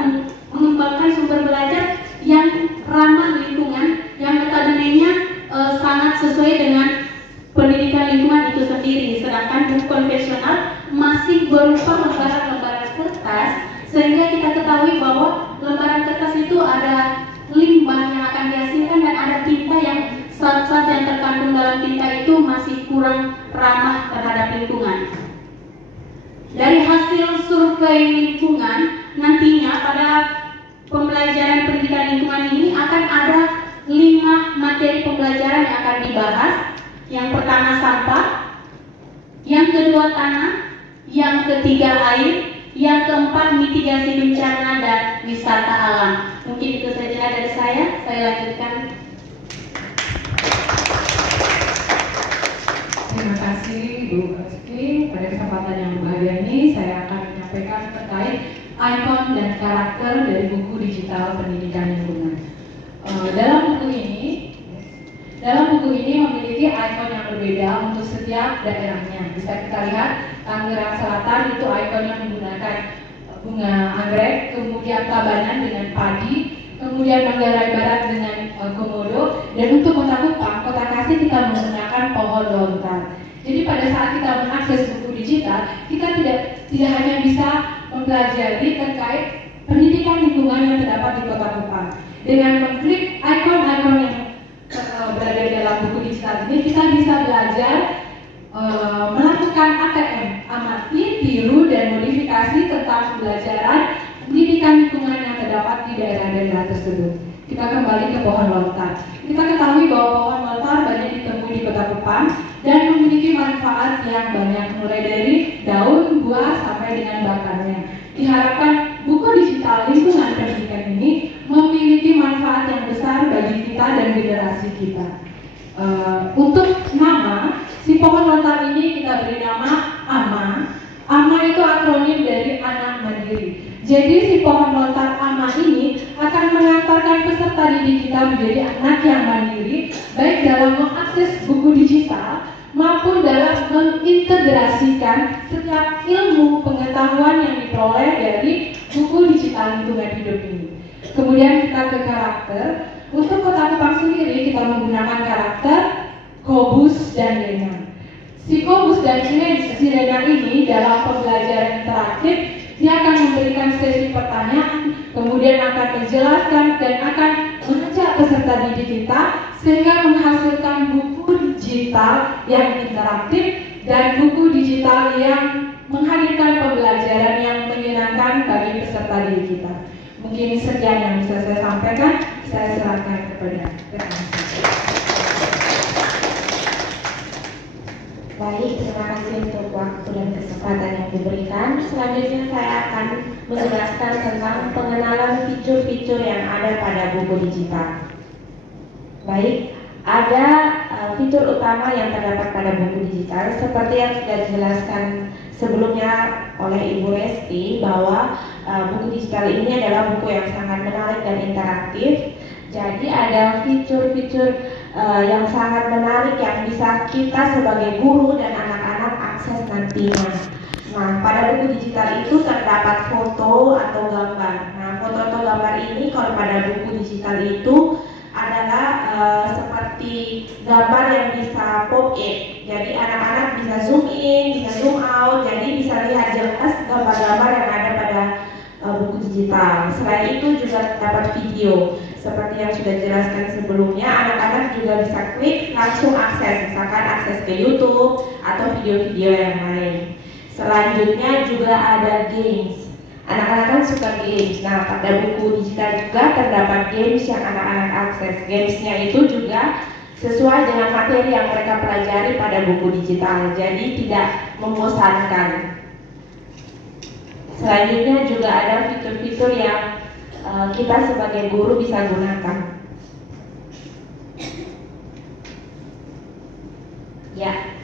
mengembangkan sumber belajar yang ramah lingkungan, yang notabene-nya sangat sesuai dengan pendidikan lingkungan itu sendiri, sedangkan buku konvensional masih berupa lembaran-lembaran kertas, sehingga kita ketahui bahwa lembaran kertas itu ada limbah yang akan dihasilkan dan ada tinta yang zat-zat yang terkandung dalam tinta itu masih kurang ramah terhadap lingkungan. Dari hasil survei lingkungan, nantinya pada pembelajaran pendidikan lingkungan ini akan ada 5 materi pembelajaran yang akan dibahas. Yang pertama sampah, yang kedua tanah, yang ketiga air, yang keempat mitigasi bencana dan wisata alam. Mungkin itu saja dari saya lanjutkan. Terima kasih Bu Reski. Pada kesempatan yang berbahagia ini saya akan menyampaikan terkait ikon dan karakter dari buku digital pendidikan lingkungan. Dalam buku ini memiliki ikon yang berbeda untuk setiap daerahnya. Bisa kita lihat Tangerang Selatan itu ikonnya menggunakan bunga anggrek, kemudian Tabanan dengan padi, kemudian Manggarai Barat dengan komodo, dan untuk Kota Kupang, Kota Kasih kita menggunakan pohon lontar. Jadi pada saat kita mengakses buku digital, kita tidak hanya bisa mempelajari terkait pendidikan lingkungan yang terdapat di Kota Kupang. Dengan mengklik ikon-ikon yang berada dalam buku digital ini, kita bisa belajar melakukan ATM, amati, tiru, dan modifikasi tentang pembelajaran pendidikan lingkungan yang terdapat di daerah-daerah tersebut. Kita kembali ke pohon lontar. Kita ketahui bahwa pohon lontar banyak ditemui di Kota Kupang dan memiliki manfaat yang banyak, mulai dari daun, buah, sampai dengan bakarnya. Diharapkan buku digital lingkungan pendidikan ini memiliki manfaat yang besar bagi kita dan generasi kita. Untuk nama, si pohon lontar ini kita beri nama AMA. AMA itu akronim dari anak mandiri. Jadi si pohon lontar AMA ini akan mengantarkan peserta didik kita menjadi anak yang mandiri, baik dalam mengakses buku digital maupun dalam mengintegrasikan setiap ilmu pengetahuan yang diperoleh dari buku digital lingkungan hidup ini. Kemudian kita ke karakter. Untuk Kota Kupang sendiri kita menggunakan karakter Kobus dan Lena. Si Kobus dan si Lena ini dalam pembelajaran interaktif, dia akan memberikan sesi pertanyaan, kemudian akan menjelaskan dan akan mengajak peserta didik kita sehingga menghasilkan buku digital yang interaktif dan buku digital yang menghadirkan pembelajaran yang menyenangkan bagi peserta didik kita. Mungkin sekian yang bisa saya sampaikan, saya serahkan kepada rekan. Baik, terima kasih untuk waktu dan kesempatan yang diberikan. Selanjutnya saya akan menjelaskan tentang pengenalan fitur-fitur yang ada pada buku digital. Baik, ada fitur utama yang terdapat pada buku digital seperti yang sudah dijelaskan sebelumnya oleh Ibu Resti, bahwa buku digital ini adalah buku yang sangat menarik dan interaktif. Jadi ada fitur-fitur yang sangat menarik yang bisa kita sebagai guru dan anak-anak akses nantinya. Nah, pada buku digital itu terdapat foto atau gambar. Nah, foto atau gambar ini kalau pada buku digital itu adalah seperti gambar yang bisa pop-up. Jadi anak-anak bisa zoom in, bisa zoom out, jadi bisa lihat jelas gambar-gambar yang ada pada buku digital. Selain itu juga terdapat video. Seperti yang sudah dijelaskan sebelumnya, anak-anak juga bisa klik langsung akses, misalkan akses ke YouTube atau video-video yang lain. Selanjutnya juga ada games. Anak-anak kan suka games. Nah, pada buku digital juga terdapat games yang anak-anak akses. Gamesnya itu juga sesuai dengan materi yang mereka pelajari pada buku digital, jadi tidak membosankan. Selanjutnya juga ada fitur-fitur yang kita sebagai guru bisa gunakan. Ya,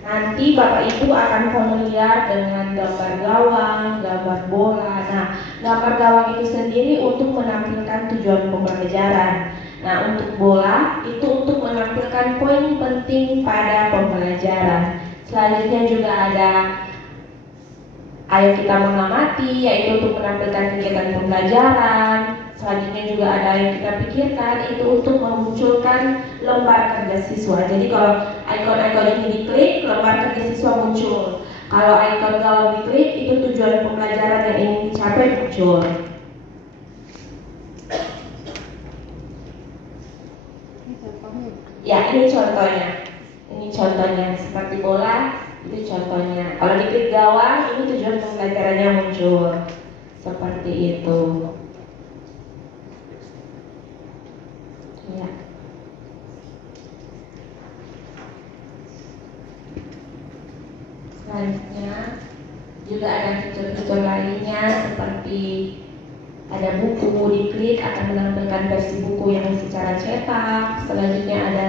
nanti Bapak Ibu akan familiar dengan gambar gawang, gambar bola. Nah, gambar gawang itu sendiri untuk menampilkan tujuan pembelajaran. Nah, untuk bola itu untuk menampilkan poin penting pada pembelajaran. Selanjutnya juga ada ayo kita mengamati, yaitu untuk menampilkan kegiatan pembelajaran. Selanjutnya juga ada yang kita pikirkan, itu untuk memunculkan lembar kerja siswa. Jadi kalau ikon-ikon ini diklik, lembar kerja siswa muncul. Kalau ikon gawang diklik, itu tujuan pembelajaran yang ingin dicapai muncul. Ya, ini contohnya. Ini contohnya seperti bola. Itu contohnya. Kalau diklik gawang, ini tujuan pembelajaran pembelajarannya muncul. Seperti itu. Ya. Selanjutnya juga ada fitur-fitur lainnya seperti ada buku diklik akan menampilkan versi buku yang secara cetak. Selanjutnya ada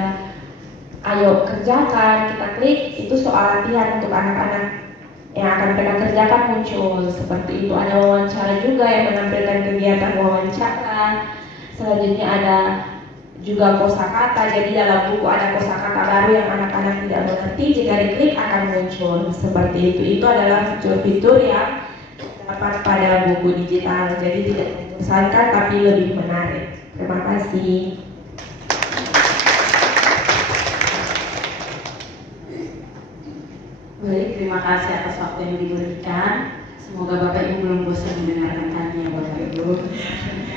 ayo kerjakan, kita klik, itu soal latihan untuk anak-anak yang akan mereka kerjakan muncul. Seperti itu. Ada wawancara juga yang menampilkan kegiatan wawancara. Selanjutnya ada juga kosakata, jadi dalam buku ada kosakata baru yang anak-anak tidak mengerti, jika diklik akan muncul. Seperti itu. Itu adalah fitur-fitur yang dapat pada buku digital, jadi tidak membosankan tapi lebih menarik. Terima kasih. Baik, terima kasih atas waktu yang diberikan. Semoga Bapak Ibu belum bosan mendengarkan kami ya Bapak Ibu.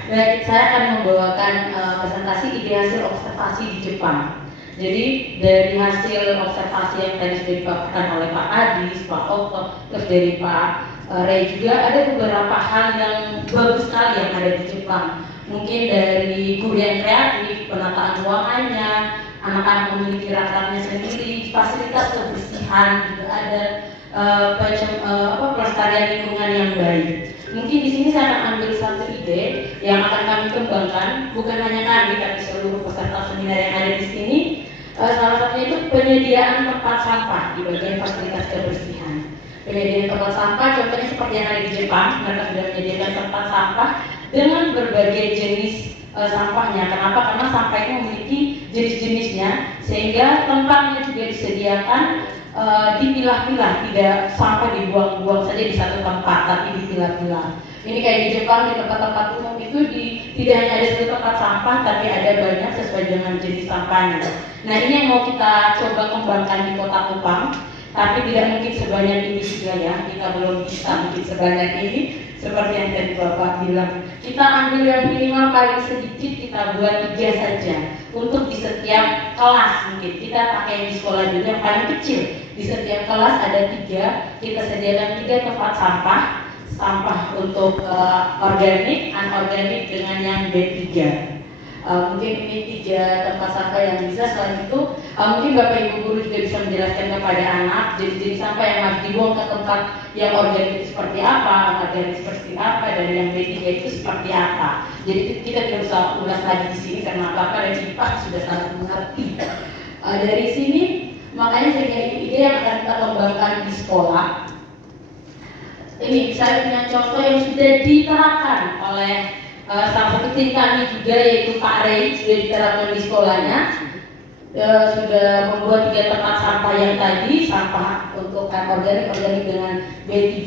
Baik, saya akan membawakan presentasi ide hasil observasi di Jepang. Jadi dari hasil observasi yang tadi sudah dipaparkan oleh Pak Adis, Pak Otto, terus dari Pak Ray juga ada beberapa hal yang bagus sekali yang ada di Jepang. Mungkin dari guru yang kreatif, penataan ruangannya, anak-anak memiliki rakernya sendiri, fasilitas kebersihan juga ada, pelestarian lingkungan yang baik. Mungkin di sini saya akan ambil satu ide yang akan kami kembangkan, bukan hanya kami tapi seluruh peserta seminar yang ada di sini. Salah satunya itu penyediaan tempat sampah di bagian fasilitas kebersihan. Penyediaan tempat sampah contohnya seperti yang ada di Jepang, mereka sudah menyediakan tempat sampah dengan berbagai jenis sampahnya. Kenapa? Karena sampah itu memiliki jenis-jenisnya, sehingga tempatnya juga disediakan dipilah-pilah, tidak sampah dibuang-buang saja di satu tempat, tapi dipilah-pilah. Ini kayak di Jepang, di tempat-tempat umum itu tidak hanya ada satu tempat sampah, tapi ada banyak sesuai dengan jenis sampahnya. Nah, ini yang mau kita coba kembangkan di Kota Kupang, tapi tidak mungkin sebanyak ini juga ya, kita belum bisa mungkin sebanyak ini. Seperti yang tadi Bapak bilang, kita ambil yang minimal paling sedikit, kita buat 3 saja untuk di setiap kelas. Mungkin kita pakai di sekolah dulu yang paling kecil, di setiap kelas ada 3, kita sediakan 3 tempat sampah untuk organik, anorganik dengan yang B3. Mungkin ini 3 tempat sampah yang bisa. Selain itu mungkin Bapak Ibu guru juga bisa menjelaskan kepada anak jenis-jenis sampah yang harus dibuang ke tempat yang organik seperti apa, anorganik seperti apa, dan yang B3 itu seperti apa. Jadi kita tidak usah ulas lagi di sini karena Bapak dan Ibu sudah sangat mengerti. Dari sini makanya saya ide yang akan kita kembangkan di sekolah. Ini saya punya contoh yang sudah diterapkan oleh salah satu tim kami juga, yaitu Pak Ray, sudah diterapkan di sekolahnya. Sudah membuat 3 tempat sampah yang tadi, sampah untuk organik dengan B3,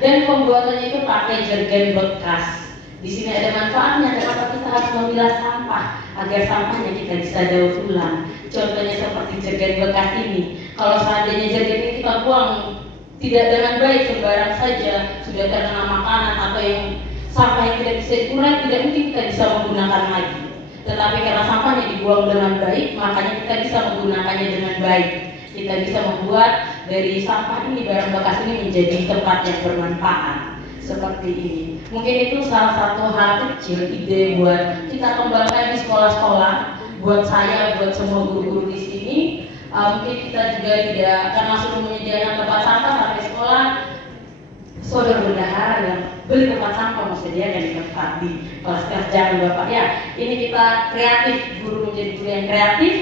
dan pembuatannya itu pakai jergen bekas. Di sini ada manfaatnya, kenapa kita harus memilah sampah agar sampahnya kita bisa daur ulang. Contohnya seperti jergen bekas ini. Kalau seandainya jergen ini kita buang tidak dengan baik, sembarang saja, sudah terkena makanan atau yang sampah yang tidak bisa dikurangi, tidak mungkin kita bisa menggunakan lagi. Tetapi karena sampahnya dibuang dengan baik, makanya kita bisa menggunakannya dengan baik. Kita bisa membuat dari sampah ini, barang bekas ini menjadi tempat yang bermanfaat. Seperti ini. Mungkin itu salah satu hal kecil, ide buat kita kembangkan di sekolah-sekolah. Buat saya, buat semua guru-guru di sini. Mungkin kita juga tidak akan langsung menyediakan tempat sampah sampai sekolah. Saudara bendahara yang beli tempat sampah mau sediakan di tempat di kelas-kelas jangan Bapak ya. Ini kita kreatif, guru menjadi guru yang kreatif.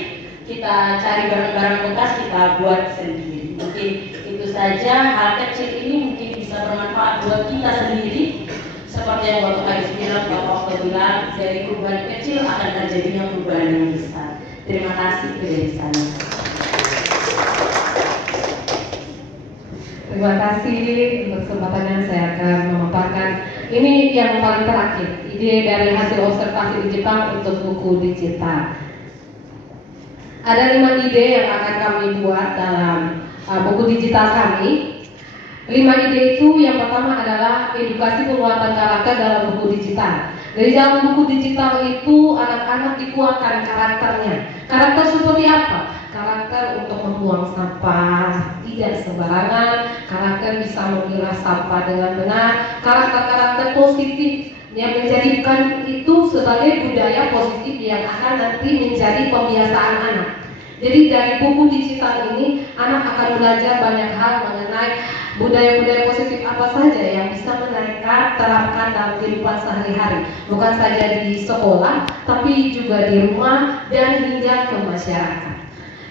Kita cari barang-barang bekas, kita buat sendiri. Mungkin itu saja, hal kecil ini mungkin bisa bermanfaat buat kita sendiri. Seperti yang Bapak tadi bilang, Bapak bilang, dari perubahan kecil akan terjadinya perubahan yang besar. Terima kasih dari saya. Terima kasih untuk kesempatannya. Saya akan memaparkan ini yang paling terakhir, ide dari hasil observasi di Jepang untuk buku digital. Ada 5 ide yang akan kami buat dalam buku digital kami. 5 ide itu yang pertama adalah edukasi penguatan karakter dalam buku digital. Dari dalam buku digital itu anak-anak dikuatkan karakternya. Karakter seperti apa? Karakter untuk membuang sampah, tidak sembarangan, karakter bisa memilah sampah dengan benar, karakter-karakter positif yang menjadikan itu sebagai budaya positif yang akan nanti menjadi pembiasaan anak. Jadi dari buku digital ini anak akan belajar banyak hal mengenai budaya-budaya positif apa saja yang bisa mereka terapkan dalam kehidupan sehari-hari, bukan saja di sekolah tapi juga di rumah dan hingga ke masyarakat.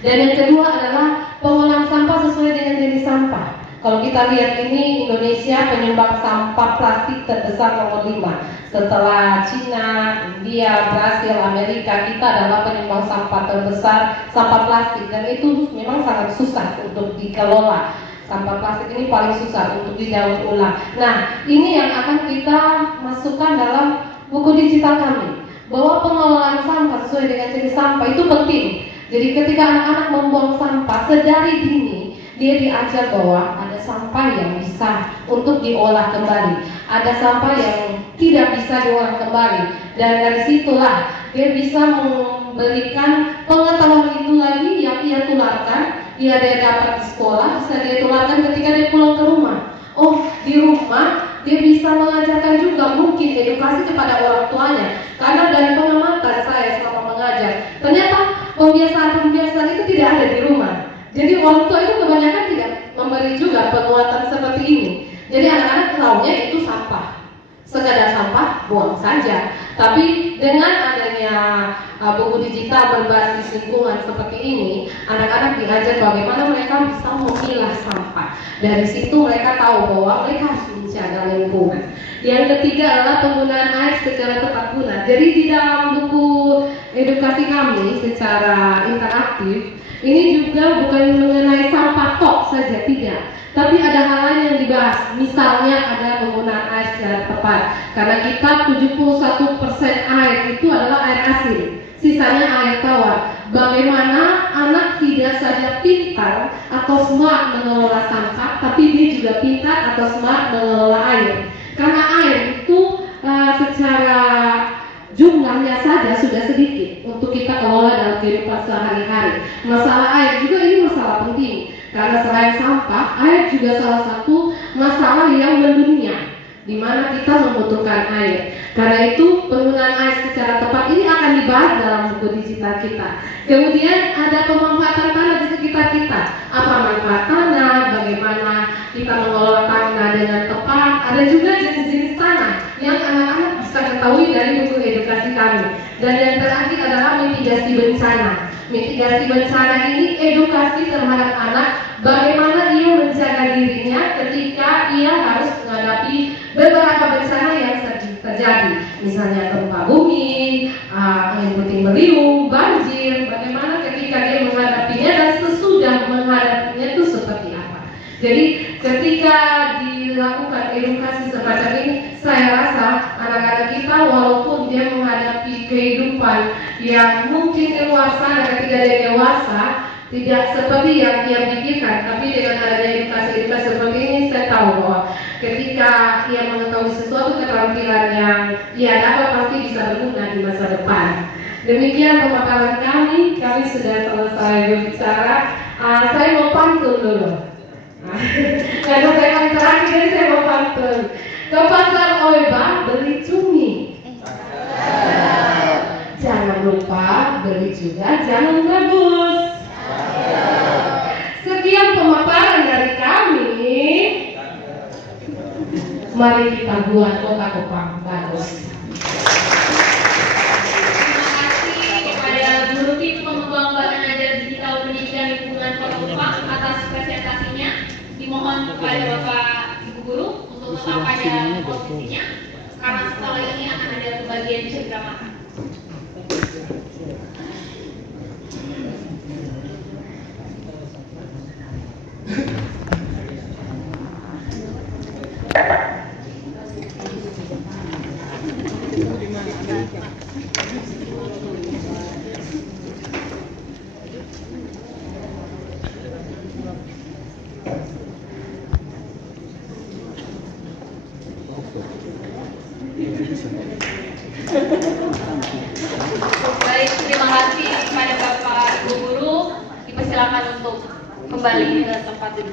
Dan yang kedua adalah pengolahan sampah sesuai dengan jenis sampah. Kalau kita lihat ini, Indonesia penyumbang sampah plastik terbesar nomor 5. Setelah Cina, India, Brasil, Amerika, kita adalah penyumbang sampah terbesar sampah plastik. Dan itu memang sangat susah untuk dikelola. Sampah plastik ini paling susah untuk didaur ulang. Nah, ini yang akan kita masukkan dalam buku digital kami. Bahwa pengelolaan sampah sesuai dengan jenis sampah itu penting. Jadi ketika anak-anak membuang sampah sedari dini, dia diajar bahwa ada sampah yang bisa untuk diolah kembali, ada sampah yang tidak bisa diolah kembali, dan dari situlah dia bisa memberikan pengetahuan itu lagi yang ia tularkan, dia dapat di sekolah, bisa dia tularkan ketika dia pulang ke rumah. Oh, di rumah dia bisa mengajarkan juga mungkin edukasi kepada orang tuanya, karena dari pengamatan saya selama mengajar, ternyata pembiasaan-pembiasaan itu tidak ada di rumah. Jadi orang tua itu kebanyakan tidak memberi juga penguatan seperti ini. Jadi anak-anak tahunya itu sampah, sekedar sampah buang saja. Tapi dengan adanya buku digital berbasis lingkungan seperti ini, anak-anak diajar bagaimana mereka bisa memilah sampah. Dari situ mereka tahu bahwa mereka harus menjaga lingkungan. Yang ketiga adalah penggunaan air secara tepat guna. Jadi di dalam buku edukasi kami secara interaktif, ini juga bukan mengenai sampah tok saja, tidak. Tapi ada hal lain yang dibahas. Misalnya ada penggunaan air secara tepat. Karena kita 71% air itu adalah air asin, sisanya air tawar. Bagaimana anak tidak saja pintar atau smart mengelola sampah, tapi dia juga pintar atau smart mengelola air. Karena air itu secara jumlahnya saja sudah sedikit untuk kita kelola dalam kehidupan sehari-hari. Masalah air juga ini masalah penting, karena selain sampah, air juga salah satu masalah yang mendunia, di mana kita membutuhkan air. Karena itu penggunaan air secara tepat ini akan dibahas dalam buku digital kita. Kemudian ada pemanfaatan tanah di sekitar kita. Apa manfaat tanah? Bagaimana kita mengelola tanah dengan tepat? Ada juga jenis-jenis tanah yang anak-anak bisa ketahui dari buku edukasi kami. Dan yang terakhir adalah mitigasi bencana. Mitigasi bencana ini edukasi terhadap anak, bagaimana ia menjaga dirinya ketika ia harus menghadapi beberapa bencana yang terjadi, misalnya gempa bumi, angin puting beliung, banjir, bagaimana ketika dia menghadapinya dan sesudah menghadapinya itu seperti apa. Jadi ketika dilakukan edukasi semacam ini, saya rasa anak-anak kita walaupun dia menghadapi kehidupan yang mungkin dewasa dan ketika dia dewasa tidak seperti yang dia pikirkan, tapi dengan adanya edukasi-edukasi seperti ini, saya tahu bahwa ketika ia mengetahui sesuatu keterampilan yang ia dapat pasti bisa berguna di masa depan. Demikian pemaparan kami sudah selesai berbicara. Saya mau pantun dulu. Karena saya kali terakhir, jadi saya mau pantun. Ke pasar Oiba beli cumi. Jangan lupa beli juga jangan rebus. Sekian pemaparan dari kami. Mari kita buat kota Kupang bagus. Terima kasih kepada guru tim pengembangan ajar digital pendidikan lingkungan Kota Kupang atas presentasinya. Dimohon kepada Bapak Ibu Guru untuk tetap pada posisinya, karena setelah ini akan ada pembagian cenderamata. Baik, terima kasih kepada Bapak Ibu Guru. Dipersilakan untuk kembali ke tempat duduk.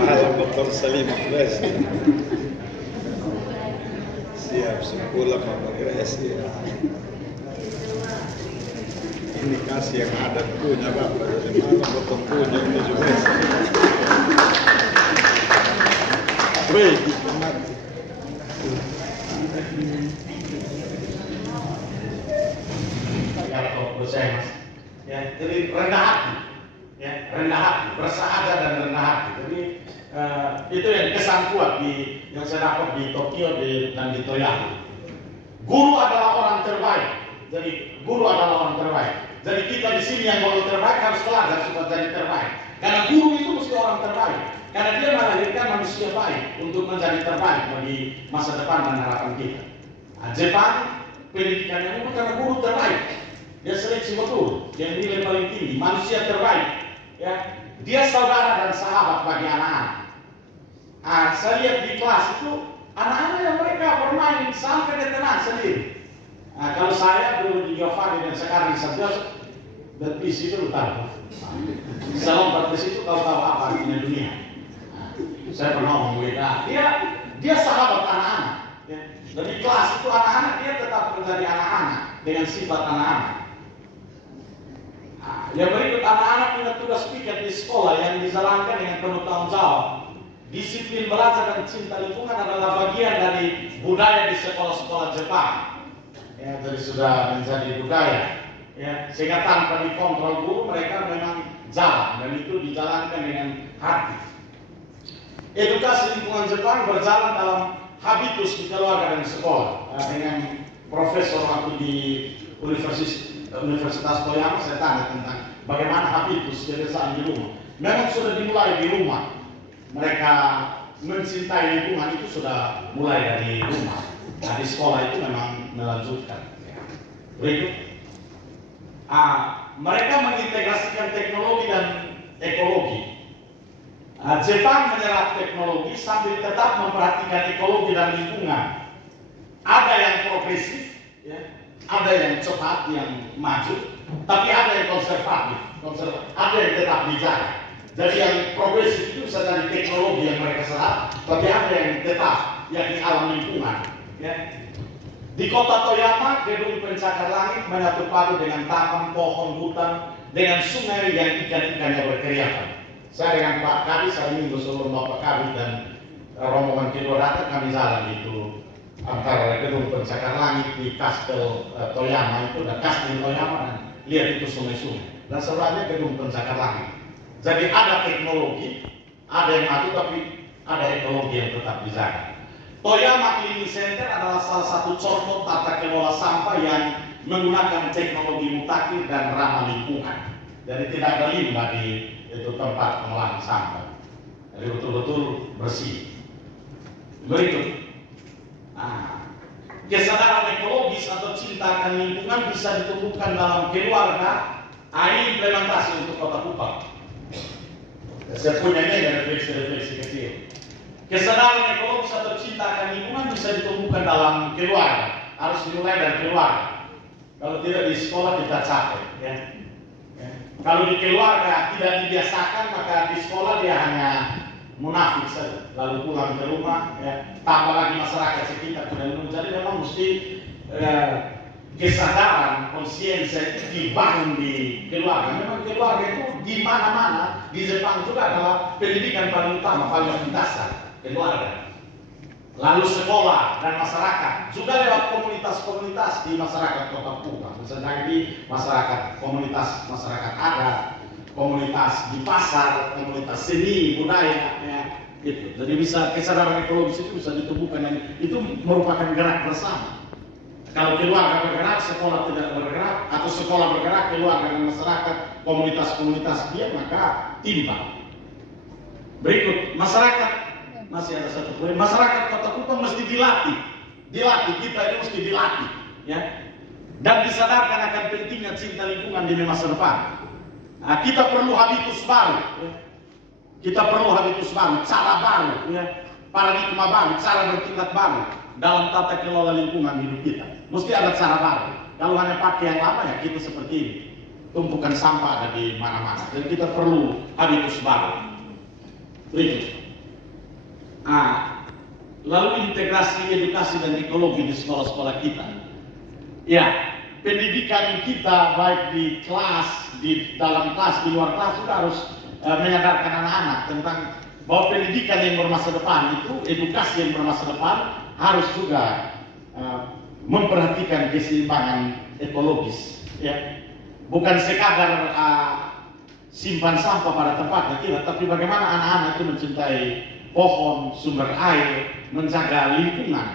Malam Dr. Salim Akbas. Siap sepulang mengigresi. Indikasi yang ada punya Bapak dari mana Bapak punya itu juga. Baik, ya, jadi rendah hati, ya, rendah hati, bersahaja dan rendah hati. Jadi itu yang kesan kuat yang saya dapat di Tokyo dan di Toyama. Guru adalah orang terbaik. Jadi guru adalah orang terbaik. Jadi kita di sini yang orang terbaik harus belajar supaya jadi terbaik. Karena guru itu mesti orang terbaik. Karena dia melahirkan manusia baik untuk menjadi terbaik bagi masa depan dan harapan kita. Nah, Jepang pendidikannya itu karena guru terbaik. Dia seleksi betul, dia nilai paling tinggi, manusia terbaik. Ya, dia saudara dan sahabat bagi anak-anak. Saya lihat di kelas itu anak-anak yang mereka bermain sampai dia tenang sendiri. Kalau saya dulu di Giovanni dan sekarang di San Joseph, dan di situ tahu. Saya lompat ke situ kau tahu apa artinya dunia. Saya pernah ngomong dia sahabat anak-anak. Ya. Dan di kelas itu anak-anak dia tetap menjadi anak-anak dengan sifat anak-anak. Yang berikut, anak-anak punya tugas piket di sekolah yang dijalankan dengan penuh tanggung jawab. Disiplin belajar dan cinta lingkungan adalah bagian dari budaya di sekolah-sekolah Jepang. Ya, jadi sudah menjadi budaya. Ya, sehingga tanpa dikontrol guru mereka memang jalan dan itu dijalankan dengan hati. Edukasi lingkungan Jepang berjalan dalam habitus di keluarga dan sekolah. Dengan profesor waktu di Universitas Toyama saya tanya tentang bagaimana habitus kebiasaan di rumah. Memang sudah dimulai di rumah. Mereka mencintai lingkungan itu sudah mulai dari rumah. Nah, di sekolah itu memang melanjutkan. Berikut, mereka mengintegrasikan teknologi dan ekologi. Jepang menyerap teknologi sambil tetap memperhatikan ekologi dan lingkungan. Ada yang progresif, ya, ada yang cepat, yang maju, tapi ada yang konservatif, ada yang tetap dijaga. Jadi yang progresif itu bisa dari teknologi yang mereka serap, tapi ada yang tetap, yakni alam lingkungan. Ya. Di kota Toyama, gedung pencakar langit menyatu padu dengan taman, pohon, hutan, dengan sungai yang ikan-ikannya berkeriapan. Saya dengan Pak Kadis hari Minggu sebelum Bapak Kadis dan rombongan kedua datang, kami jalan itu antara gedung pencakar langit di Kastel Toyama itu dan Kastel Toyama, dan lihat itu sungai-sungai. Dan sebelahnya gedung pencakar langit. Jadi ada teknologi, ada yang maju, tapi ada ekologi yang tetap dijaga. Toyama Cleaning Center adalah salah satu contoh tata kelola sampah yang menggunakan teknologi mutakhir dan ramah lingkungan. Jadi tidak ada limbah di itu tempat pengolahan sampah. Jadi betul-betul bersih. Berikut, kesadaran ekologis atau cinta akan lingkungan bisa ditumbuhkan dalam keluarga. Ini implementasi untuk Kota Kupang. Saya punya ini refleksi-refleksi kecil. Kesadaran ekologis atau cinta akan lingkungan bisa ditumbuhkan dalam keluarga. Harus dimulai dari keluarga. Kalau tidak di sekolah kita capek. Ya. Kalau di keluarga tidak dibiasakan, maka di sekolah dia hanya munafik saja. Lalu pulang ke rumah, ya. Tambah lagi masyarakat sekitar tidak menunggu. Jadi memang mesti kesadaran, konsiensi itu dibangun di keluarga. Memang keluarga itu di mana-mana di Jepang juga adalah pendidikan paling utama, paling dasar. Keluarga, lalu sekolah dan masyarakat, juga lewat komunitas-komunitas di masyarakat Kota Kupang. Misalnya di masyarakat, komunitas masyarakat adat, komunitas di pasar, komunitas seni budaya, ya. Gitu. Jadi bisa kesadaran ekologis itu bisa ditumbuhkan dan itu merupakan gerak bersama. Kalau keluarga bergerak, sekolah tidak bergerak, atau sekolah bergerak, keluarga dan masyarakat, komunitas-komunitas dia, maka timbang. Berikut, masyarakat, masih ada satu poin, masyarakat Kota Kupang mesti dilatih, kita ini mesti dilatih, ya, dan disadarkan akan pentingnya cinta lingkungan di masa depan. Nah, kita perlu habitus baru, ya. Kita perlu habitus baru, cara baru, ya, paradigma baru, cara bertindak baru dalam tata kelola lingkungan hidup kita. Mesti ada cara baru. Kalau hanya pakai yang lama ya kita seperti ini. Tumpukan sampah ada di mana-mana. Dan kita perlu habitus baru. Berikut. Lalu integrasi edukasi dan ekologi di sekolah-sekolah kita. Ya, pendidikan kita baik di kelas, di dalam kelas, di luar kelas juga harus menyadarkan anak-anak tentang bahwa pendidikan yang bermasa depan itu, edukasi yang bermasa depan harus juga memperhatikan keseimbangan ekologis, ya. Bukan sekadar simpan sampah pada tempatnya, tidak, tapi bagaimana anak-anak itu mencintai pohon, sumber air, menjaga lingkungan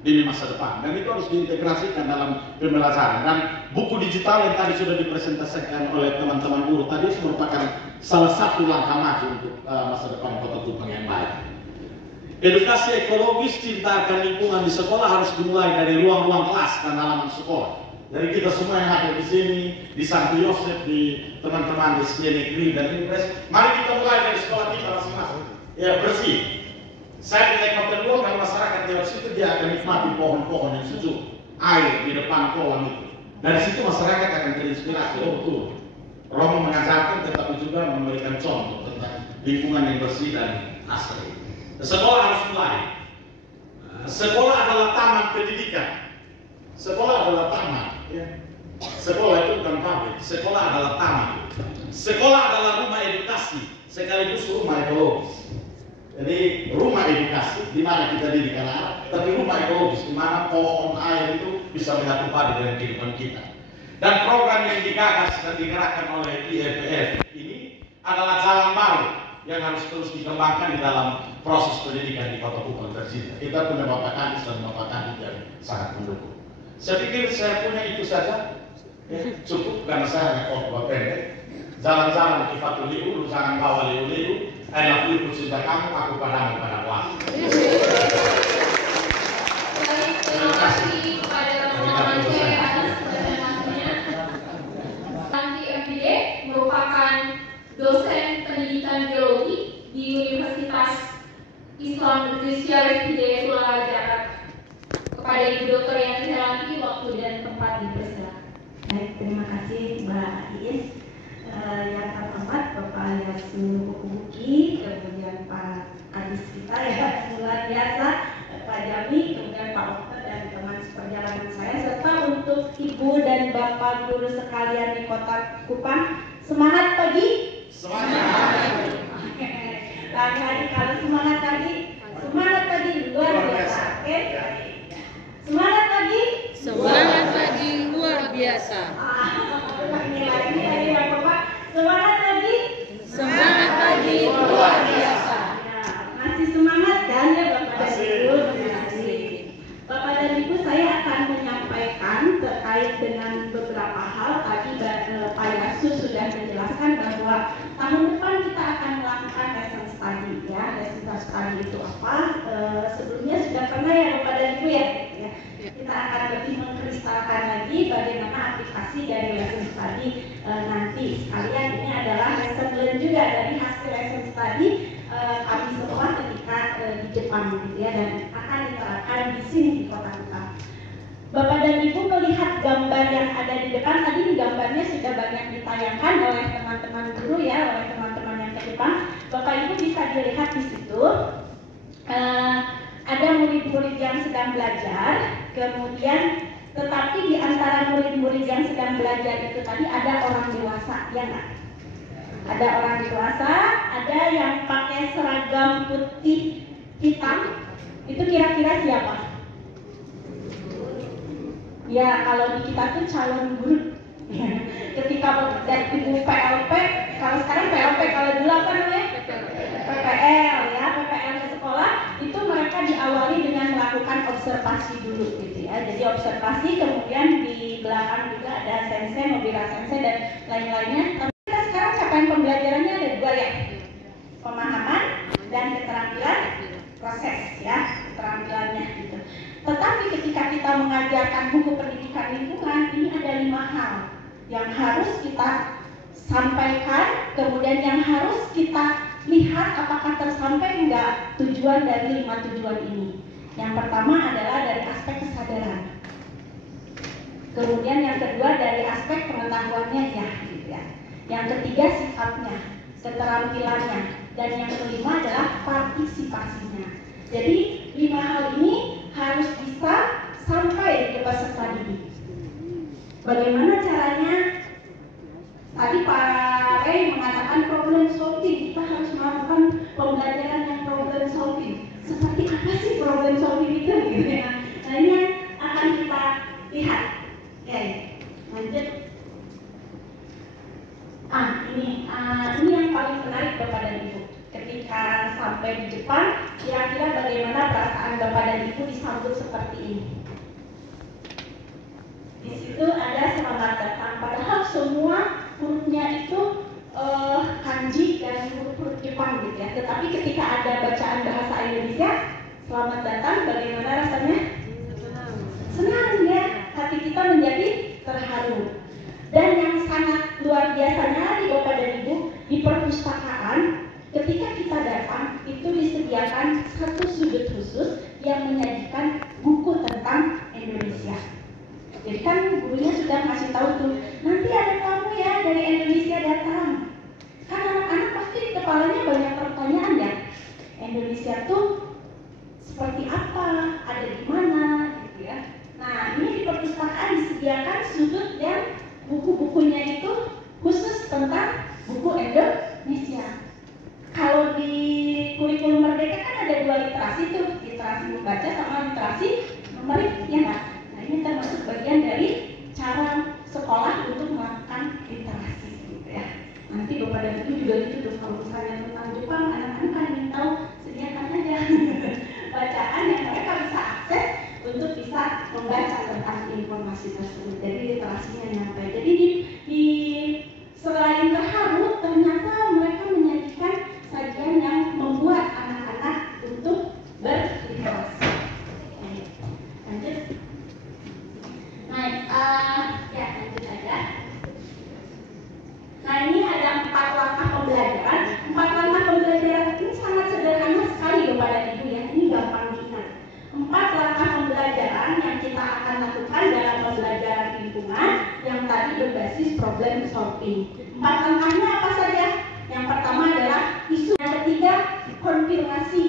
di masa depan, dan itu harus diintegrasikan dalam pembelajaran. Dan buku digital yang tadi sudah dipresentasikan oleh teman-teman guru tadi merupakan salah satu langkah maju untuk masa depan Kota Kupang yang baik. Edukasi ekologis, cinta akan lingkungan di sekolah harus dimulai dari ruang-ruang kelas dan halaman sekolah. Dari kita semua yang hadir di sini, di Santo Yosef, di teman-teman di sekolah negeri dan impres, mari kita mulai dari sekolah kita masing-masing. Ya, bersih. Saya di Kota Kupang dan masyarakat di situ dia akan nikmati pohon-pohon yang sejuk, air di depan kolam itu. Dari situ masyarakat akan terinspirasi. Oh betul, Romo mengajarkan tetapi juga memberikan contoh tentang lingkungan yang bersih dan asri. Sekolah harus mulai. Sekolah adalah taman pendidikan. Sekolah adalah taman. Ya. Sekolah itu bukan pabrik. Sekolah adalah taman. Sekolah adalah rumah edukasi sekaligus rumah ekologis. Jadi rumah edukasi di mana kita didik anak, tapi rumah ekologis di mana pohon air itu bisa menyatu padu dengan kehidupan kita. Dan program yang digagas dan digerakkan oleh IFF ini adalah jalan baru yang harus terus dikembangkan di dalam proses pendidikan di Kota Kupang tercinta. Kita punya Bapak Kadis dan Bapak Kadis yang sangat mendukung. Saya pikir saya punya itu saja, ya, cukup karena saya hanya khotbah pendek. Jalan-jalan ke Fatul Liu, jangan bawa liu-liu. I love you, cinta kamu, aku padamu pada waktu. Baik, terima kasih kepada teman-teman saya atas presentasinya. Nanti FBD merupakan dosen pendidikan geologi di Universitas Islam Indonesia FBD Pulau Jakarta. Kepada Ibu Dr. yang saya nanti waktu dan tempat dipersilakan. Baik, terima kasih Mbak Iis. Yang terhormat Bapak Yasu Kubuki, kemudian Pak Kadis kita ya luar biasa, Pak Jami, kemudian Pak Okta dan teman seperjalanan saya, serta untuk Ibu dan Bapak guru sekalian di Kota Kupang, semangat pagi. Semangat. Lagi kalau semangat pagi luar biasa. Oke. Semangat pagi. Semangat pagi luar biasa. Ini lagi dari Bapak. Semangat pagi. Semangat pagi luar biasa. Ya, masih semangat kan ya Bapak dan Ibu? Terima kasih. Bapak dan Ibu, saya akan menyampaikan terkait dengan beberapa hal. Tadi Pak Yasu sudah menjelaskan bahwa tahun depan kita akan melakukan lesson study ya. Lesson study itu apa? Sebelumnya sudah pernah ya Bapak dan Ibu ya. Kita akan lebih mengkristalkan lagi bagaimana aplikasi dari lesson study nanti. Sekalian ini adalah lesson learn juga dari hasil lesson study kami semua ketika di Jepang gitu ya, dan akan diterapkan di sini di Kota Kupang. Bapak dan Ibu melihat gambar yang ada di depan, tadi gambarnya sudah banyak ditayangkan oleh teman-teman guru ya, oleh teman-teman yang ke Jepang. Bapak Ibu bisa dilihat di situ. Ada murid-murid yang sedang belajar, kemudian tetapi di antara murid-murid yang sedang belajar itu tadi ada orang dewasa, ya nggak? Ada orang dewasa, ada yang pakai seragam putih hitam, itu kira-kira siapa? Ya kalau di kita tuh calon guru. Ketika dari ibu PLP, kalau sekarang PLP, kalau dulu apa namanya? PPL ya, PPL melakukan observasi dulu gitu ya. Jadi observasi, kemudian di belakang juga ada sensei, mobilia sensei dan lain-lainnya. Tapi kita sekarang capaian pembelajarannya ada dua ya, pemahaman dan keterampilan proses ya, keterampilannya gitu. Tetapi ketika kita mengajarkan buku pendidikan lingkungan, ini ada 5 hal yang harus kita sampaikan, kemudian yang harus kita lihat apakah tersampai enggak tujuan dari 5 tujuan ini. Yang pertama adalah dari aspek kesadaran. Kemudian yang kedua dari aspek pengetahuannya ya, gitu ya. Yang ketiga sifatnya, keterampilannya, dan yang kelima adalah partisipasinya. Jadi 5 hal ini harus bisa sampai ke peserta didik. Bagaimana caranya? Tadi Pak Ray mengatakan problem solving, kita harus melakukan pembelajaran yang problem solving. Seperti apa sih problem solving itu? Gitu ya. Nah ini yang akan kita lihat. Oke, lanjut. Ini yang paling menarik Bapak dan Ibu. Ketika sampai di Jepang, kira-kira bagaimana perasaan Bapak dan Ibu disambut seperti ini? Di situ ada selamat datang, padahal semua hurufnya itu kanji dan huruf-huruf Jepang gitu ya. Tetapi ketika ada bacaan bahasa Indonesia, selamat datang, bagaimana rasanya? Senang ya, hati kita menjadi terharu. Dan yang sangat luar biasanya di Bapak dan Ibu, di perpustakaan ketika kita datang itu disediakan satu sudut khusus yang menyajikan buku tentang Indonesia. Jadi kan gurunya sudah ngasih tahu tuh, nanti ada tamu ya dari Indonesia datang. Kan anak-anak pasti kepalanya banyak pertanyaan ya. Indonesia tuh seperti apa, ada di mana, gitu ya. Nah ini di perpustakaan disediakan sudut yang buku-bukunya itu khusus tentang buku Indonesia. Kalau di kurikulum Merdeka kan ada 2 literasi tuh, literasi membaca sama literasi numerik, ya nggak? Nah ini termasuk bagian dari cara sekolah untuk melakukan literasi, gitu ya. Nanti Bapak dan Ibu juga gitu tuh, kalau misalnya tentang Jepang, anak-anak kan ingin tahu, sediakan aja bacaan yang mereka bisa akses untuk bisa membaca tentang informasi tersebut. Jadi literasinya nyampe. Jadi di selain terharu, ternyata mereka menyajikan sajian yang membuat anak-anak untuk berliterasi. Lanjut. Nah, ya lanjut aja. Nah ini ada 4 langkah pembelajaran. 4 langkah pembelajaran ini sangat sederhana sekali Bapak dan Ibu ya. Ini gampang diingat. 4 langkah pembelajaran yang kita akan lakukan dalam pembelajaran lingkungan yang tadi berbasis problem solving. 4 langkahnya apa saja? Yang pertama adalah isu, yang ketiga konfirmasi,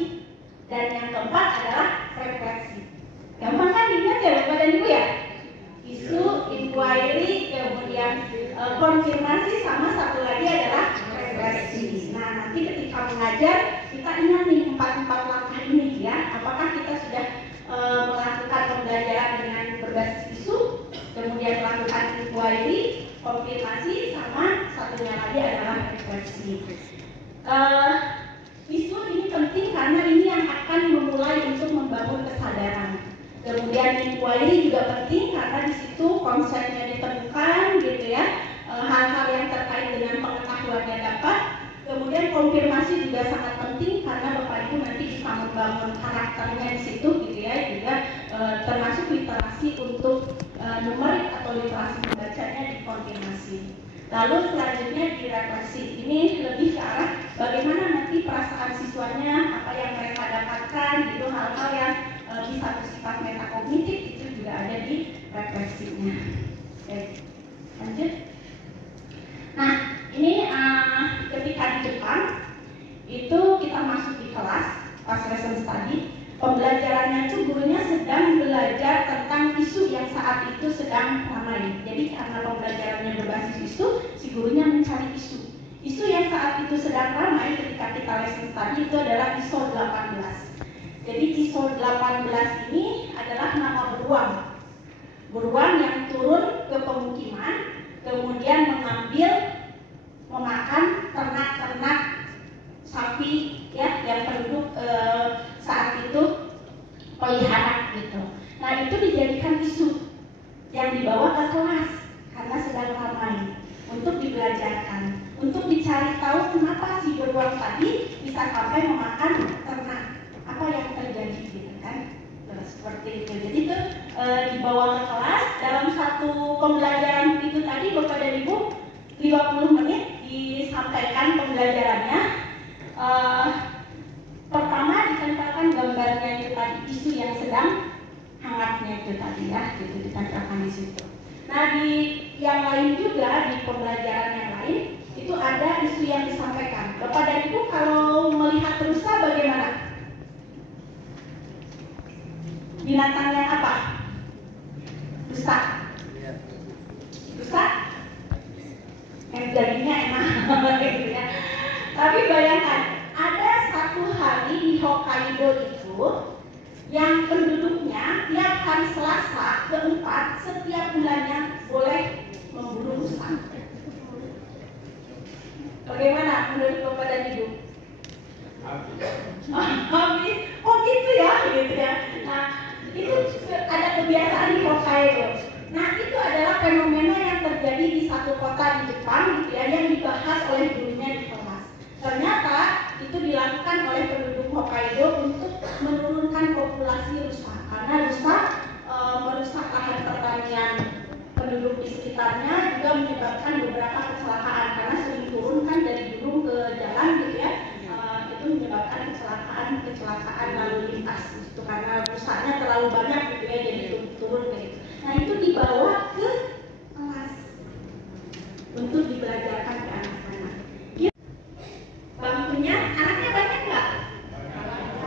dan yang keempat adalah refleksi. Gampang kan diingat ya Bapak dan Ibu ya? Isu, inquiry, kemudian konfirmasi, sama satu lagi adalah refleksi. Nah nanti ketika mengajar kita ingat nih 4 langkah ini ya. Apakah kita sudah melakukan pembelajaran dengan berbasis isu, kemudian melakukan inquiry, konfirmasi, sama satunya lagi adalah refleksi. Isu ini penting karena ini yang akan memulai untuk membangun kesadaran. Kemudian inquiry juga penting karena di situ konsepnya ditemukan gitu ya, hal-hal yang terkait dengan pengetahuannya dapat. Kemudian konfirmasi juga sangat penting karena Bapak Ibu nanti bisa membangun karakternya di situ gitu ya, juga termasuk literasi untuk numerik atau literasi membacanya di konfirmasi. Lalu selanjutnya di refleksi, ini lebih ke arah bagaimana nanti perasaan siswanya, apa yang mereka dapatkan gitu, hal-hal yang bisa bersifat metakognitif itu juga ada di refleksinya. Oke, lanjut. Nah ini ketika di Jepang itu kita masuk di kelas pas lesson study, pembelajarannya itu gurunya sedang belajar tentang isu yang saat itu sedang ramai. Jadi karena pembelajarannya berbasis isu, si gurunya mencari isu. Isu yang saat itu sedang ramai ketika kita lesson study itu adalah ISO 18. Jadi ISO 18 ini adalah nama beruang. Beruang yang turun ke pemukiman, kemudian memakan ternak-ternak sapi ya yang penduduk saat itu pelihara untuk dicari tahu kenapa si beruang tadi bisa sampai memakan ternak, apa yang terjadi gitu kan. Seperti itu. Jadi itu dibawa ke kelas dalam satu pembelajaran itu tadi Bapak dan Ibu 50 menit disampaikan pembelajarannya. Pertama ditempelkan gambarnya itu tadi, isu yang sedang hangatnya itu tadi ya, gitu ditempelkan di situ. Nah di yang lain juga di pembelajaran yang lain itu ada isu yang disampaikan. Bapak dan Ibu kalau melihat rusa bagaimana? Binatangnya apa? Rusa. Rusa? Yang dagingnya enak gitu ya. Tapi bayangkan, ada satu hari di Hokkaido itu yang penduduknya tiap hari Selasa keempat setiap bulannya boleh memburu rusa. Bagaimana menurut Bapak dan Ibu? Oh gitu ya, gitu ya. Nah, itu ada kebiasaan di Hokkaido. Nah, itu adalah fenomena yang terjadi di satu kota di Jepang, gitu ya, yang dibahas oleh gurunya di kelas. Ternyata itu dilakukan oleh penduduk Hokkaido untuk menurunkan populasi rusa, karena rusa merusak lahan pertanian penduduk di sekitarnya, juga menyebabkan beberapa kecelakaan karena sering turun kan dari gunung ke jalan gitu ya. Itu menyebabkan kecelakaan lalu lintas gitu, karena rusaknya terlalu banyak gitu ya, jadi turun gitu. Nah itu dibawa ke kelas untuk dibelajarkan ke anak-anak. Bangkunya anaknya banyak nggak?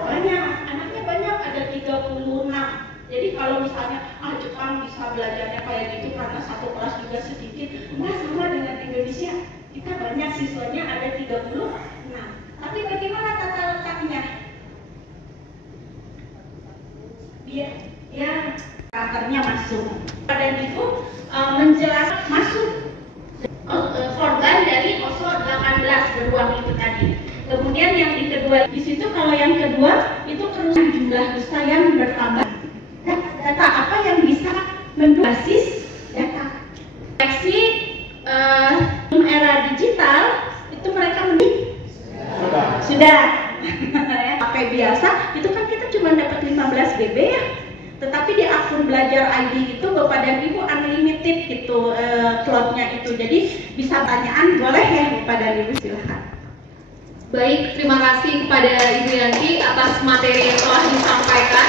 Banyak, anaknya banyak, ada 36. Jadi kalau misalnya Jepang bisa belajarnya kayak gitu karena satu kelas juga sedikit, enggak, sama dengan Indonesia. Kita banyak siswanya, ada 36. Tapi bagaimana tata letaknya? Dia ya karakternya masuk. Dan itu menjelaskan masuk korban dari OSO 18 beruang itu tadi. Kemudian yang di kedua di situ, kalau yang kedua itu kerusakan jumlah rusa yang bertambah. Data apa yang bisa membasis data? Koleksi era digital itu mereka sudah pakai biasa itu kan kita cuma dapat 15 GB ya. Tetapi di akun belajar ID itu Bapak dan Ibu unlimited gitu slotnya itu. Jadi bisa tanyaan boleh ya Bapak dan Ibu, silahkan. Baik, terima kasih kepada Ibu Yanti atas materi yang telah disampaikan.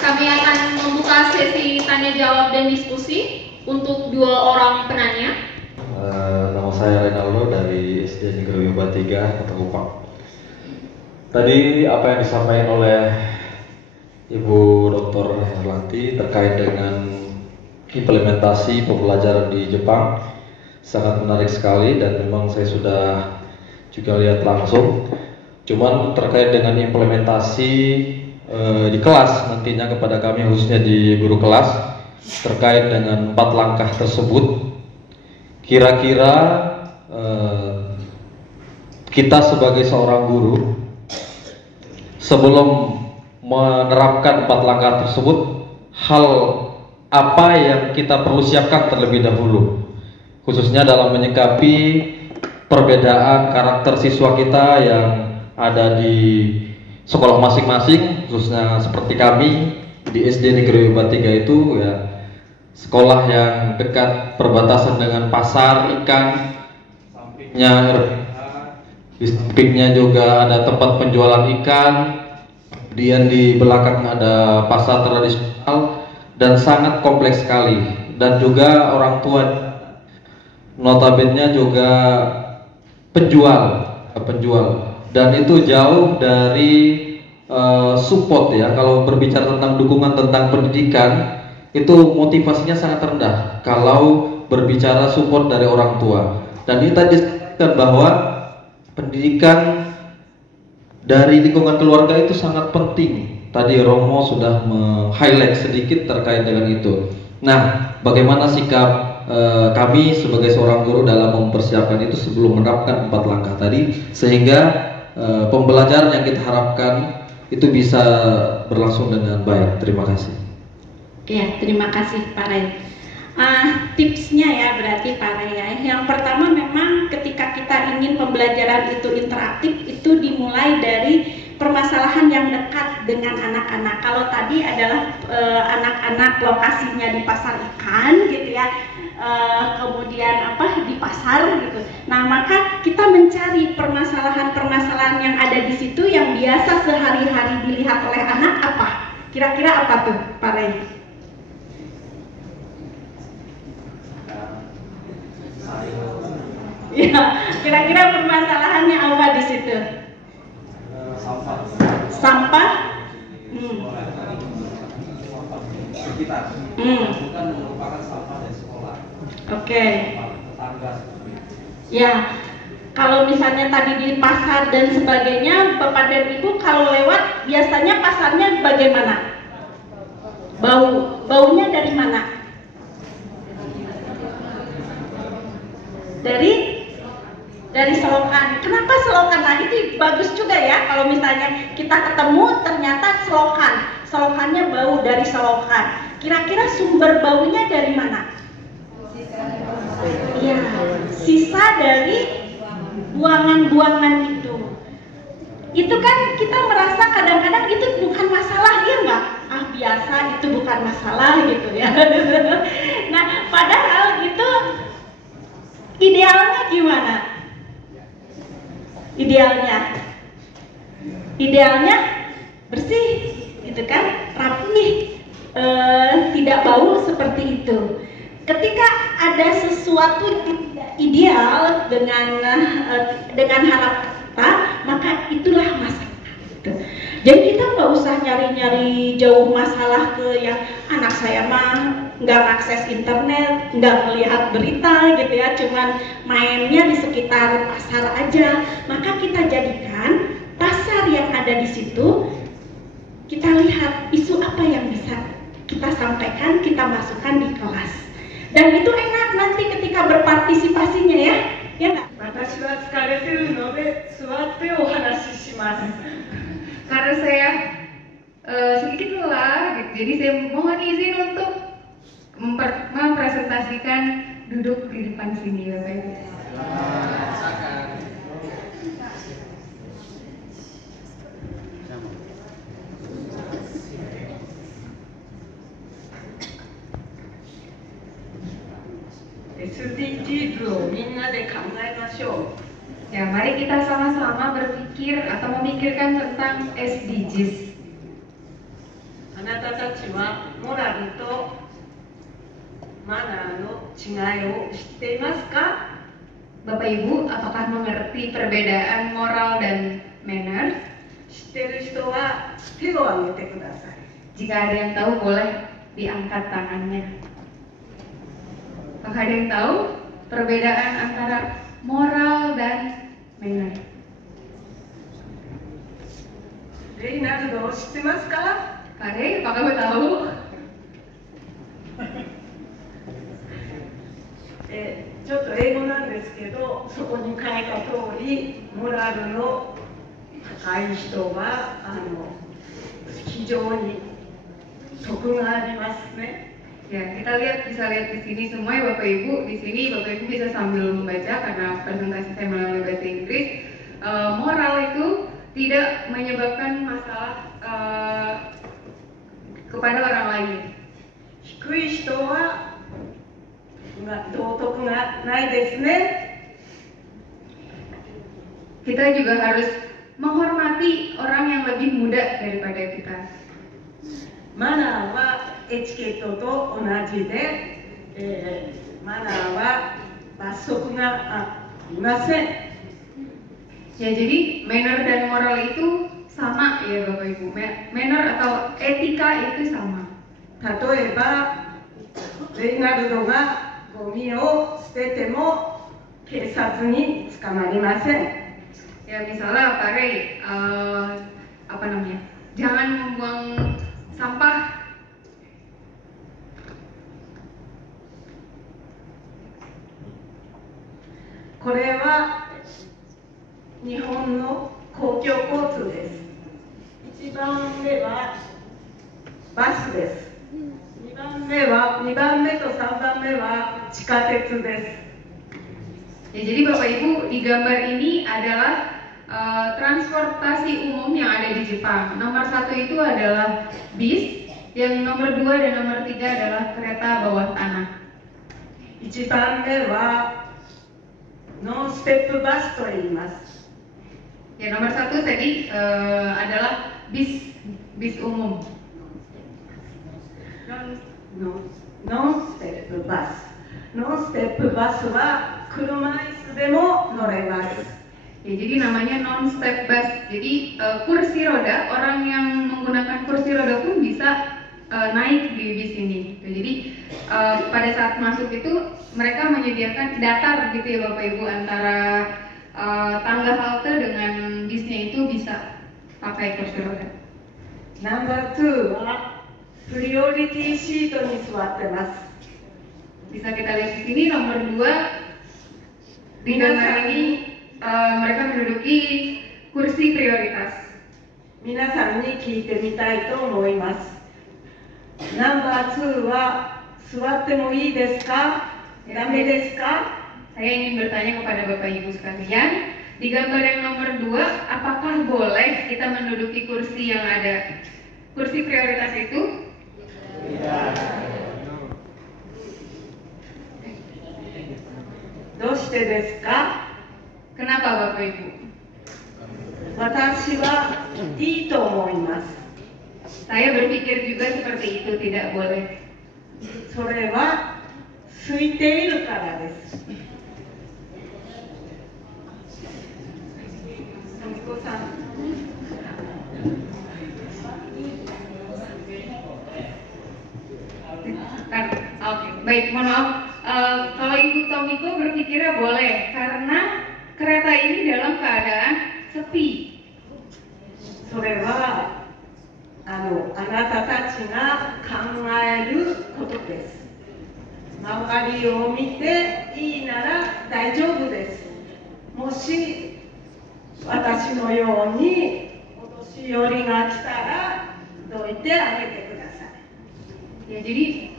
Kami akan membuka sesi tanya jawab dan diskusi untuk 2 orang penanya. Nama saya Renaldo dari SD Negeri Uba 3, Kota Kupang. Tadi apa yang disampaikan oleh Ibu Dr. Herlanti terkait dengan implementasi pembelajaran di Jepang sangat menarik sekali, dan memang saya sudah juga lihat langsung. Cuman terkait dengan implementasi di kelas nantinya kepada kami, khususnya di guru kelas, terkait dengan 4 langkah tersebut, kira-kira kita sebagai seorang guru sebelum menerapkan 4 langkah tersebut, hal apa yang kita perlu siapkan terlebih dahulu, khususnya dalam menyikapi perbedaan karakter siswa kita yang ada di sekolah masing-masing, khususnya seperti kami di SD Negeri Uba 3 itu ya, sekolah yang dekat perbatasan dengan pasar ikan, sampingnya di sampingnya juga ada tempat penjualan ikan, kemudian di belakang ada pasar tradisional, dan sangat kompleks sekali. Dan juga orang tua notabene juga penjual, dan itu jauh dari support ya. Kalau berbicara tentang dukungan tentang pendidikan, itu motivasinya sangat rendah kalau berbicara support dari orang tua. Dan ini tadi disebutkan bahwa pendidikan dari lingkungan keluarga itu sangat penting. Tadi Romo sudah meng-highlight sedikit terkait dengan itu. Nah, bagaimana sikap kami sebagai seorang guru dalam mempersiapkan itu sebelum menerapkan 4 langkah tadi, sehingga pembelajaran yang kita harapkan itu bisa berlangsung dengan baik. Terima kasih. Ya, terima kasih Pak Ray. Tipsnya ya berarti Pak Ray ya. Yang pertama memang ketika kita ingin pembelajaran itu interaktif, itu dimulai dari permasalahan yang dekat dengan anak-anak. Kalau tadi adalah anak-anak lokasinya di pasar ikan gitu ya, kemudian di pasar gitu. Nah, maka kita mencari permasalahan-permasalahan yang ada di situ yang biasa sehari-hari dilihat oleh anak apa? Kira-kira apa tuh, Pak Rey? Ya, kira-kira permasalahannya apa di situ? Sampah. Bukan merupakan sampah dari sekolah. Oke. Tetangga. Ya, kalau misalnya tadi di pasar dan sebagainya, Bapak dan Ibu kalau lewat biasanya pasarnya bagaimana? Baunya dari mana? Dari selokan. Kenapa selokan? Nah, itu bagus juga ya kalau misalnya kita ketemu ternyata selokannya bau dari selokan. Kira-kira sumber baunya dari mana? Iya, sisa dari buangan-buangan itu. Itu kan kita merasa kadang-kadang itu bukan masalah, iya nggak? Ah, biasa, itu bukan masalah gitu ya. Nah, padahal itu idealnya gimana? Idealnya bersih, gitu kan, rapi, tidak bau seperti itu. Ketika ada sesuatu yang tidak ideal dengan harapan, maka itulah masalah. Gitu. Jadi kita nggak usah nyari-nyari jauh masalah ke yang anak saya mah nggak akses internet, nggak melihat berita gitu ya, cuman mainnya di sekitar pasar aja. Maka kita jadikan pasar yang ada di situ, kita lihat isu apa yang bisa kita sampaikan, kita masukkan di kelas. Dan itu enak nanti ketika berpartisipasinya ya, ya nggak? Karena saya sedikit lelah, gitu. Jadi saya mohon izin untuk mempresentasikan duduk di depan sini, Bapak Ibu. SDGs をみんなで考えましょう。 Ya, mari kita sama-sama berpikir atau memikirkan tentang SDGs. あなたたちはモラルとマナーの違いを知っていますか? Bapak Ibu, apakah mengerti perbedaan moral dan manner? 知っている人は手を挙げてください。 Jika ada yang tahu boleh diangkat tangannya. Apakah ada yang tahu perbedaan antara moral dan manner? レイナルドを知ってますか? Kak Rey, apakah tahu? ちょっと英語なんですけど、そこに書いた通り、モラルの高い人は非常に徳がありますね。 Ya, kita bisa lihat di sini semua ya Bapak Ibu. Di sini Bapak Ibu bisa sambil membaca karena presentasi saya melalui bahasa Inggris. Moral itu tidak menyebabkan masalah kepada orang lain. 低い人は道徳がないですね。 Kita juga harus menghormati orang yang lebih muda daripada kita. マナーはエチケットと同じで、マナーは罰則がありません。 Ya, jadi manner dan moral itu sama ya Bapak Ibu. Manner atau etika itu sama. 例えば、レイナルドがゴミを捨てても警察に捕まりません。 Ya, misalnya Pak Rey, jangan membuang sampah. Ini adalah 日本の公共交通です。1番目はバスです。2番目と3番目は地下鉄です。Ya, jadi Bapak Ibu, di gambar ini adalah transportasi umum yang ada di Jepang. Nomor 1 itu adalah bis, yang nomor 2 dan nomor 3 adalah kereta bawah tanah. 1番目はノンステップバスと言います。 Ya, nomor 1 tadi adalah bis umum. ノンステップバス。ノンステップバスは車椅子でも乗れます。 Ya, jadi namanya non-step bus. Jadi kursi roda, orang yang menggunakan kursi roda pun bisa naik di bis ini. Jadi pada saat masuk itu mereka menyediakan datar gitu ya Bapak Ibu, antara tangga halte dengan bisnya itu bisa pakai kursi roda. ナンバー2はプリオリティシートに座ってます。 Bisa kita lihat di sini nomor 2 di gambar ini mereka menduduki kursi prioritas. 皆さんに聞いてみたいと思います。ナンバー2は座ってもいいですか？ダメですか？ Saya ingin bertanya kepada Bapak Ibu sekalian, di gambar yang nomor 2, apakah boleh kita menduduki kursi yang ada kursi prioritas itu? Kenapa Bapak Ibu? 私はいいと思います。 Saya berpikir juga seperti itu, tidak boleh. それは空いているからです。 Oke, baik, mohon maaf. Kalau Ibu Tomiko berpikirnya boleh, karena kereta ini dalam keadaan sepi. それはあなたたちが考えることです。周りを見ていいなら大丈夫です。もし私のようにお年寄りが来たらどいてあげてください。 Ya, jadi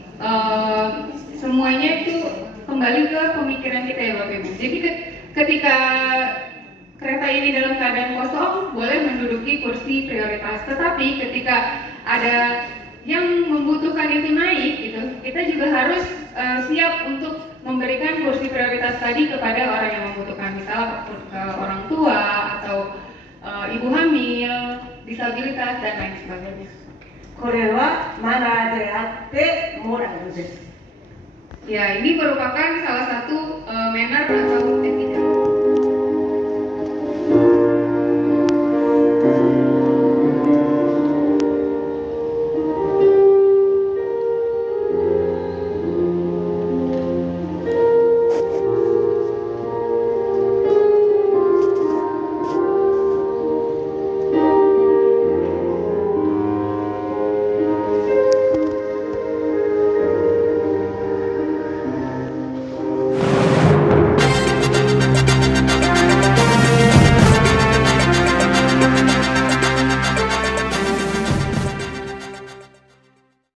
semuanya itu kembali ke pemikiran kita ya Bapak Ibu. Jadi ketika kereta ini dalam keadaan kosong, boleh menduduki kursi prioritas. Tetapi ketika ada yang membutuhkan itu naik, gitu, kita juga harus siap untuk memberikan kursi prioritas tadi kepada orang yang membutuhkan, misal orang tua atau ibu hamil, disabilitas dan lain sebagainya. これはマナーであってモラルです。 Ya, ini merupakan salah satu manner atau etika